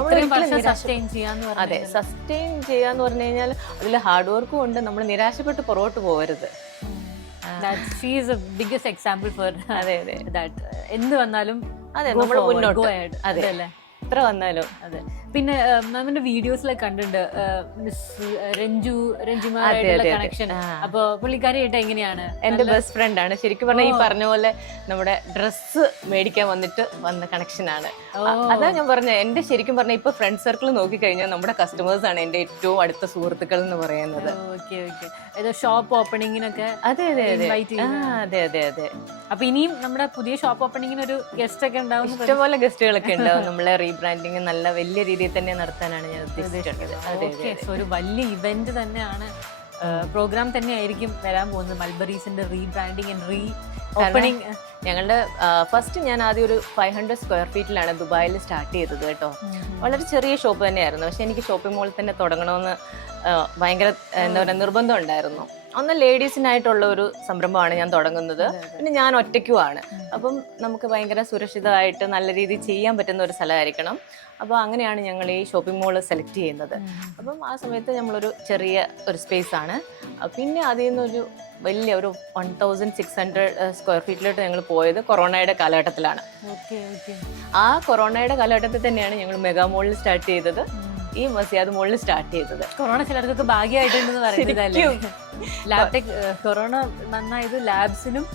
അതെ, സസ്റ്റെയിൻ ചെയ്യാന്ന് പറഞ്ഞു കഴിഞ്ഞാൽ അതിൽ ഹാർഡ് വർക്കും ഉണ്ട്. നമ്മൾ നിരാശപ്പെട്ട് പുറകോട്ട് പോകരുത്. She is a biggest example for that. എന്ത് വന്നാലും നമ്മൾ മുന്നോട്ട് അതെ എത്ര വന്നാലും. അതെ. പിന്നെ മാമിന്റെ വീഡിയോസിലൊക്കെ കണ്ടിട്ടുണ്ട് മിസ് രഞ്ജിമാരായിട്ടുള്ള കണക്ഷൻ. അപ്പൊ പുള്ളിക്കാരിയായിട്ട് എങ്ങനെയാണ്? എന്റെ ബെസ്റ്റ് ഫ്രണ്ട് ആണ്. ശരിക്കും പറഞ്ഞാൽ ഈ പറഞ്ഞ പോലെ നമ്മുടെ ഡ്രസ്സ് മേടിക്കാൻ വന്ന കണക്ഷൻ ആണ്. അതാ ഞാൻ പറഞ്ഞ എന്റെ ശരിക്കും പറഞ്ഞാൽ ഇപ്പൊ ഫ്രണ്ട് സർക്കിൾ നോക്കിക്കഴിഞ്ഞാൽ നമ്മുടെ കസ്റ്റമേഴ്സ് ആണ് എന്റെ ഏറ്റവും അടുത്ത സുഹൃത്തുക്കൾ എന്ന് പറയുന്നത്. ഷോപ്പ് ഓപ്പണിങ്ങിനൊക്കെ അതെ. അപ്പൊ ഇനിയും നമ്മുടെ പുതിയ ഷോപ്പ് ഓപ്പണിങ്ങിന് ഒരു ഗസ്റ്റ് ഒക്കെ ഉണ്ടാവും, ഇഷ്ടംപോലെ ഗസ്റ്റുകളൊക്കെ ഉണ്ടാവും. നമ്മളെ റീബ്രാൻഡിങ് നല്ല വലിയ രീതിയിൽ തന്നെ നടത്താനാണ് ഞാൻ ഉദ്ദേശിച്ചിട്ടുള്ളത്. ഒരു വലിയ ഇവന്റ് തന്നെയാണ്, പ്രോഗ്രാം തന്നെ ആയിരിക്കും വരാൻ പോകുന്നത്. മൾബറീസിന്റെ റീബ്രാൻഡിങ് ആൻഡ് റീ ഓപ്പണിങ്. ഞങ്ങളുടെ ഫസ്റ്റ് ഞാൻ ആദ്യം ഒരു 500 square feet ദുബായിൽ സ്റ്റാർട്ട് ചെയ്തത് കേട്ടോ. വളരെ ചെറിയ ഷോപ്പ് തന്നെയായിരുന്നു. പക്ഷെ എനിക്ക് ഷോപ്പിംഗ് മോളിൽ തന്നെ തുടങ്ങണമെന്ന് ഭയങ്കര എന്താ പറയുക നിർബന്ധം ഉണ്ടായിരുന്നു. ഒന്ന് ലേഡീസിനായിട്ടുള്ള ഒരു സംരംഭമാണ് ഞാൻ തുടങ്ങുന്നത്. പിന്നെ ഞാൻ ഒറ്റയ്ക്കുമാണ്. അപ്പം നമുക്ക് ഭയങ്കര സുരക്ഷിതമായിട്ട് നല്ല രീതിയിൽ ചെയ്യാൻ പറ്റുന്ന ഒരു സ്ഥലമായിരിക്കണം. അപ്പോൾ അങ്ങനെയാണ് ഞങ്ങൾ ഈ ഷോപ്പിംഗ് മോൾ സെലക്ട് ചെയ്യുന്നത്. അപ്പം ആ സമയത്ത് നമ്മളൊരു ചെറിയ ഒരു സ്പേസ് ആണ്. പിന്നെ അതിൽ നിന്നൊരു വലിയ ഒരു 1600 സ്ക്വയർ ഫീറ്റിലോട്ട് ഞങ്ങൾ പോയത് കൊറോണയുടെ കാലഘട്ടത്തിലാണ്. ആ കൊറോണയുടെ കാലഘട്ടത്തിൽ തന്നെയാണ് ഞങ്ങൾ മെഗാ മോളിൽ സ്റ്റാർട്ട് ചെയ്തത്, ഈ മസിയാദ് മോളിൽ സ്റ്റാർട്ട് ചെയ്തത്. കൊറോണ ചിലർക്കൊക്കെ ഭാഗ്യമായിട്ടുണ്ടെന്ന് പറയുന്നതല്ലേ. കൊറോണ നന്നായത് ലാബ്സിനും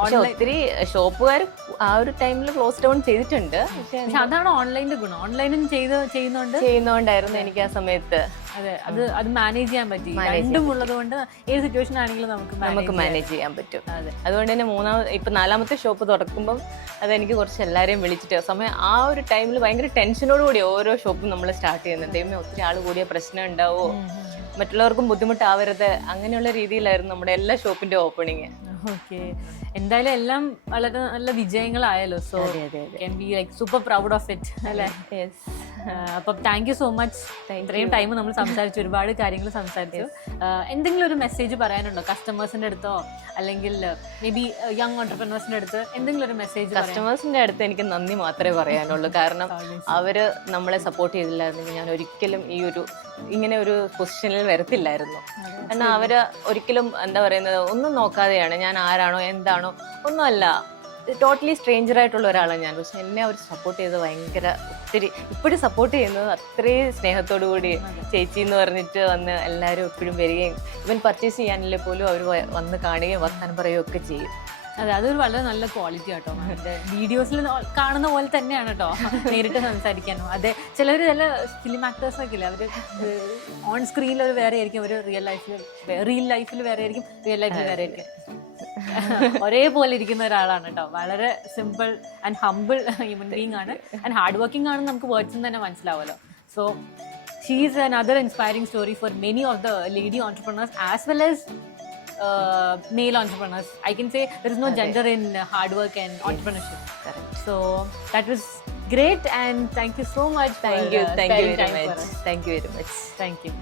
ഒത്തിരി ഷോപ്പുകാർ ആ ഒരു ടൈമിൽ ക്ലോസ് ഡൗൺ ചെയ്തിട്ടുണ്ട്. പക്ഷെ അതാണ് ഓൺലൈനിന്റെ ഗുണം. ഓൺലൈനും ചെയ്യുന്നോണ്ടായിരുന്നു എനിക്ക് ആ സമയത്ത്. അതെ, അത് മാനേജ് ചെയ്യാൻ പറ്റി. രണ്ടും ഉള്ളത് കൊണ്ട് ഏത് സിറ്റുവേഷൻ ആണെങ്കിലും നമുക്ക് മാനേജ് ചെയ്യാൻ പറ്റും. അതുകൊണ്ട് തന്നെ ഇപ്പൊ 4ാമത്തെ ഷോപ്പ് തുറക്കുമ്പോൾ അതെനിക്ക് കുറച്ച് എല്ലാവരെയും വിളിച്ചിട്ട് ആ ഒരു ടൈമിൽ ഭയങ്കര ടെൻഷനോട് കൂടി ഓരോ ഷോപ്പും നമ്മൾ സ്റ്റാർട്ട് ചെയ്യുന്നുണ്ട്. ദൈവമേ ഒത്തിരി ആൾ കൂടിയ പ്രശ്നം ഉണ്ടാവോ, മറ്റുള്ളവർക്കും ബുദ്ധിമുട്ടാവരുത്, അങ്ങനെയുള്ള രീതിയിലായിരുന്നു നമ്മുടെ എല്ലാ ഷോപ്പിന്റെ ഓപ്പണിങ്. ഓക്കെ, എന്തായാലും എല്ലാം വളരെ നല്ല വിജയങ്ങളായല്ലോ. So can be like super proud of it അല്ലേ. അപ്പം താങ്ക് യു സോ മച്ച്. ഇത്രയും ടൈം നമ്മൾ സംസാരിച്ചു, ഒരുപാട് കാര്യങ്ങൾ സംസാരിച്ചു. എന്തെങ്കിലും ഒരു മെസ്സേജ് പറയാനുണ്ടോ കസ്റ്റമേഴ്സിന്റെ അടുത്തോ, അല്ലെങ്കിൽ മേ ബി യങ് ഓൺടർപ്രനേഴ്സിന്റെ അടുത്ത് എന്തെങ്കിലും ഒരു മെസ്സേജ്? കസ്റ്റമേഴ്സിന്റെ അടുത്ത് എനിക്ക് നന്ദി മാത്രമേ പറയാനുള്ളൂ. കാരണം അവര് നമ്മളെ സപ്പോർട്ട് ചെയ്തില്ലായിരുന്നെങ്കിൽ ഞാൻ ഒരിക്കലും ഇങ്ങനെ ഒരു പൊസിഷനിൽ വരത്തില്ലായിരുന്നു. കാരണം അവര് ഒരിക്കലും എന്താ പറയുന്നത് ഒന്നും നോക്കാതെയാണ്, ഞാൻ ആരാണോ എന്താണോ ഒന്നുമല്ല, ടോട്ടലി സ്ട്രേഞ്ചർ ആയിട്ടുള്ള ഒരാളാണ് ഞാൻ. പക്ഷെ എന്നെ അവർ സപ്പോർട്ട് ചെയ്ത് ഭയങ്കര ഒത്തിരി ഇപ്പോഴും സപ്പോർട്ട് ചെയ്യുന്നത് അത്രയും സ്നേഹത്തോടു കൂടി. ചേച്ചി എന്ന് പറഞ്ഞിട്ട് വന്ന് എല്ലാവരും എപ്പോഴും വരികയും ഇവൻ പർച്ചേസ് ചെയ്യാനില്ലേ പോലും അവർ വന്ന് കാണുകയും വർത്താനം പറയുകയും ഒക്കെ ചെയ്യും. അതെ, അതൊരു വളരെ നല്ല ക്വാളിറ്റി കേട്ടോ. വീഡിയോസിൽ കാണുന്ന പോലെ തന്നെയാണ് കേട്ടോ നേരിട്ട് സംസാരിക്കാനും. അതെ, ചില ഫിലിം ആക്ടേഴ്സ് ഒക്കെ ഇല്ലേ, അവർ ഓൺ സ്ക്രീനിൽ ഒരു വേറെ ആയിരിക്കും, അവർ റിയൽ ലൈഫിൽ വേറെ ആയിരിക്കും, റിയൽ ലൈഫിൽ വേറെ ആയിരിക്കും. ഒരേപോലെ ഇരിക്കുന്ന ഒരാളാണ് കേട്ടോ. വളരെ simple and humble human being ആണ്. ആൻഡ് ഹാർഡ് വർക്കിംഗ് ആണെന്ന് നമുക്ക് വേർഡ്സിൽ തന്നെ മനസ്സിലാവുമല്ലോ. So she is another inspiring story for many of the lady entrepreneurs as well as male entrepreneurs. I can say there is no gender in hard work and entrepreneurship. Correct. So that was great, and thank you so much. Thank you very much. Thank you very much. Thank you.